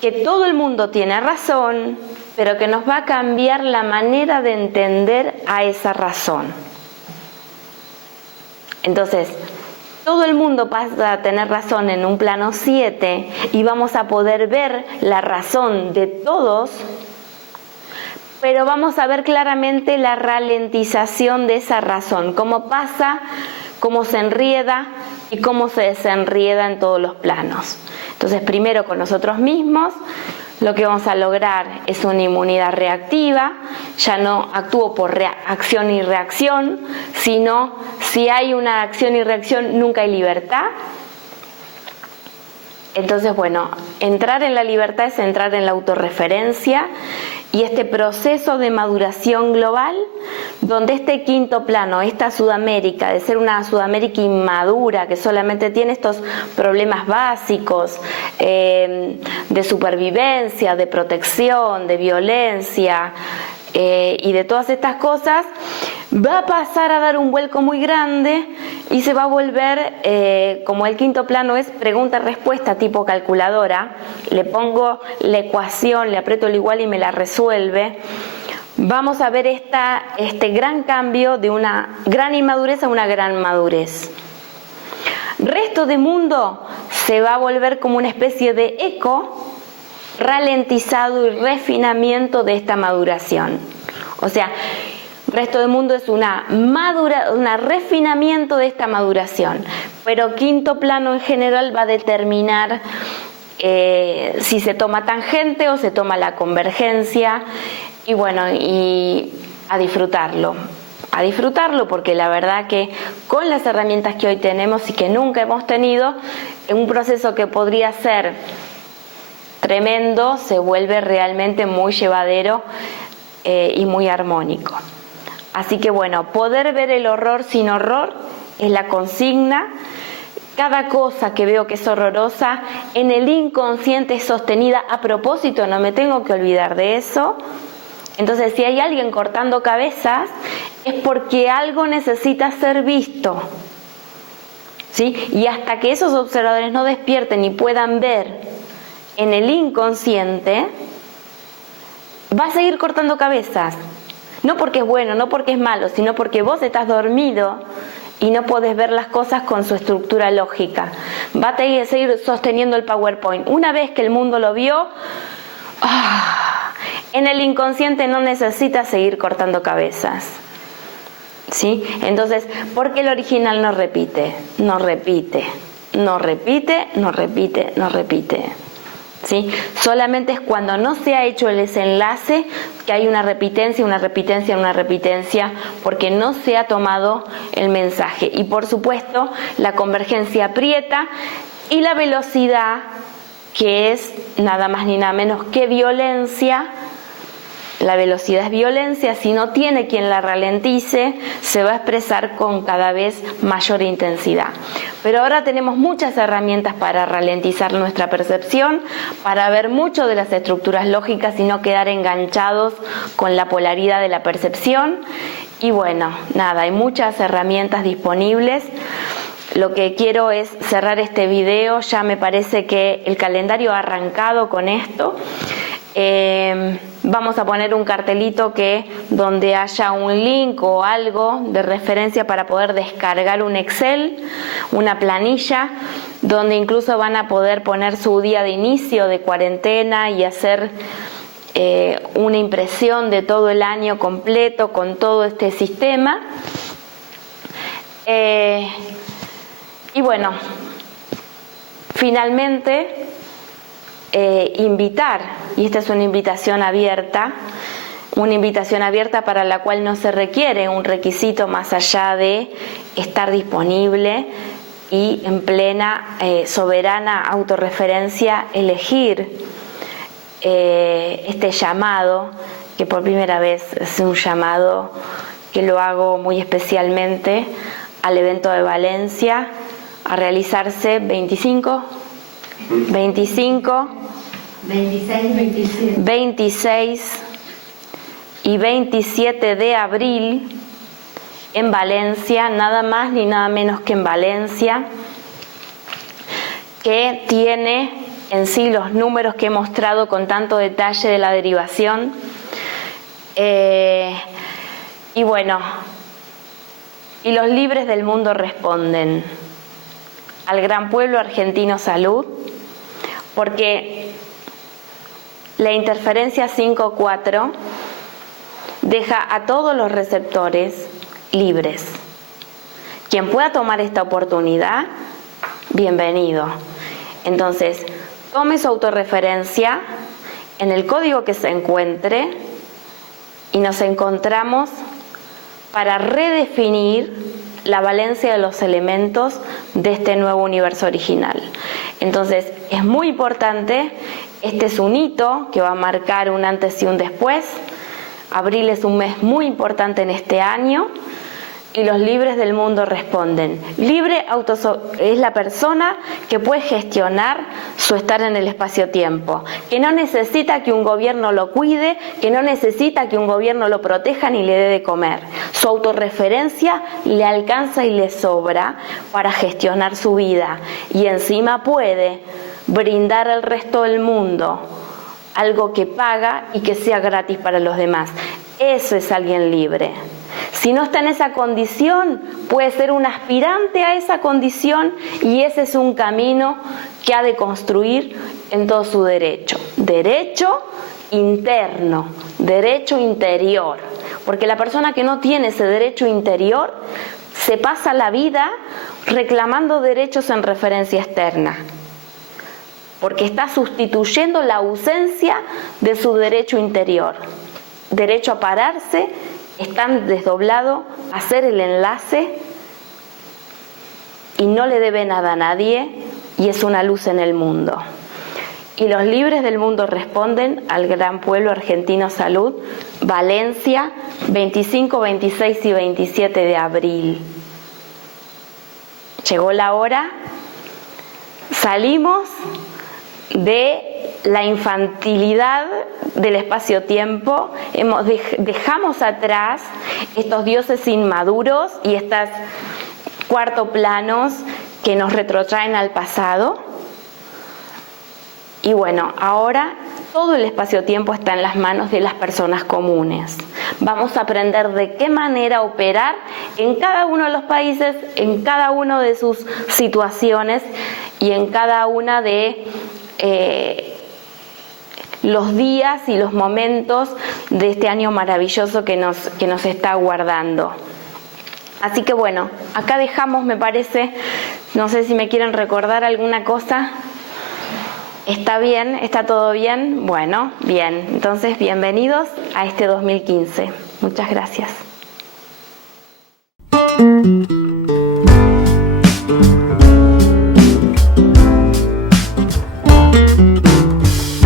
que todo el mundo tiene razón, pero que nos va a cambiar la manera de entender a esa razón. Entonces, todo el mundo pasa a tener razón en un plano 7 y vamos a poder ver la razón de todos, pero vamos a ver claramente la ralentización de esa razón, cómo pasa, cómo se enrieda y cómo se desenrieda en todos los planos. Entonces, primero con nosotros mismos, lo que vamos a lograr es una inmunidad reactiva, ya no actúo por acción y reacción, sino si hay una acción y reacción nunca hay libertad. Entonces, bueno, entrar en la libertad es entrar en la autorreferencia y este proceso de maduración global, donde este quinto plano, esta Sudamérica, de ser una Sudamérica inmadura que solamente tiene estos problemas básicos de supervivencia, de protección, de violencia y de todas estas cosas, va a pasar a dar un vuelco muy grande y se va a volver, como el quinto plano es pregunta-respuesta tipo calculadora, le pongo la ecuación, le aprieto el igual y me la resuelve. Vamos a ver este gran cambio de una gran inmadurez a una gran madurez. Resto de mundo se va a volver como una especie de eco ralentizado y refinamiento de esta maduración. O sea, resto del mundo es un refinamiento de esta maduración, pero quinto plano en general va a determinar si se toma tangente o se toma la convergencia, y bueno, y a disfrutarlo porque la verdad que con las herramientas que hoy tenemos y que nunca hemos tenido, en un proceso que podría ser tremendo se vuelve realmente muy llevadero y muy armónico. Así que bueno, poder ver el horror sin horror es la consigna. Cada cosa que veo que es horrorosa, en el inconsciente es sostenida a propósito, no me tengo que olvidar de eso. Entonces, si hay alguien cortando cabezas, es porque algo necesita ser visto, ¿sí? Y hasta que esos observadores no despierten y puedan ver en el inconsciente, va a seguir cortando cabezas. No porque es bueno, no porque es malo, sino porque vos estás dormido y no podés ver las cosas con su estructura lógica. Va a seguir sosteniendo el PowerPoint. Una vez que el mundo lo vio, en el inconsciente no necesita seguir cortando cabezas, ¿sí? Entonces, ¿por qué el original no repite? No repite, no repite, no repite, no repite, ¿sí? Solamente es cuando no se ha hecho el desenlace que hay una repitencia, una repitencia, una repitencia, porque no se ha tomado el mensaje. Y por supuesto, la convergencia aprieta y la velocidad, que es nada más ni nada menos que violencia. La velocidad es violencia, si no tiene quien la ralentice, se va a expresar con cada vez mayor intensidad. Pero ahora tenemos muchas herramientas para ralentizar nuestra percepción, para ver mucho de las estructuras lógicas y no quedar enganchados con la polaridad de la percepción. Y bueno, nada, hay muchas herramientas disponibles. Lo que quiero es cerrar este video, ya me parece que el calendario ha arrancado con esto. Vamos a poner un cartelito donde haya un link o algo de referencia para poder descargar un Excel, una planilla, donde incluso van a poder poner su día de inicio de cuarentena y hacer una impresión de todo el año completo con todo este sistema. Y bueno, finalmente invitar y esta es una invitación abierta para la cual no se requiere un requisito más allá de estar disponible y en plena soberana autorreferencia elegir este llamado, que por primera vez es un llamado que lo hago muy especialmente al evento de Valencia, a realizarse 26, 26 y 27 de abril en Valencia, nada más ni nada menos que en Valencia, que tiene en sí los números que he mostrado con tanto detalle de la derivación. Y bueno, y los libres del mundo responden al gran pueblo argentino salud, porque la interferencia 5-4 deja a todos los receptores libres. Quien pueda tomar esta oportunidad, bienvenido. Entonces, tome su autorreferencia en el código que se encuentre y nos encontramos para redefinir la valencia de los elementos de este nuevo universo original. Entonces, es muy importante, este es un hito que va a marcar un antes y un después. Abril es un mes muy importante en este año y los libres del mundo responden. Libre es la persona que puede gestionar su estar en el espacio-tiempo, que no necesita que un gobierno lo cuide, que no necesita que un gobierno lo proteja ni le dé de comer. Su autorreferencia le alcanza y le sobra para gestionar su vida y encima puede brindar al resto del mundo algo que paga y que sea gratis para los demás. Eso es alguien libre. Si no está en esa condición, puede ser un aspirante a esa condición y ese es un camino que ha de construir en todo su derecho. Derecho interno, derecho interior. Porque la persona que no tiene ese derecho interior se pasa la vida reclamando derechos en referencia externa, porque está sustituyendo la ausencia de su derecho interior. Derecho a pararse, están desdoblado, a hacer el enlace y no le debe nada a nadie y es una luz en el mundo. Y los libres del mundo responden al gran pueblo argentino salud, Valencia, 25, 26 y 27 de abril. Llegó la hora, salimos de la infantilidad del espacio-tiempo, dejamos atrás estos dioses inmaduros y estos cuarto planos que nos retrotraen al pasado. Y bueno, ahora todo el espacio-tiempo está en las manos de las personas comunes. Vamos a aprender de qué manera operar en cada uno de los países, en cada una de sus situaciones y en cada una de los días y los momentos de este año maravilloso que nos está aguardando. Así que bueno, acá dejamos, me parece, no sé si me quieren recordar alguna cosa. ¿Está bien? ¿Está todo bien? Bueno, bien. Entonces, bienvenidos a este 2015. Muchas gracias.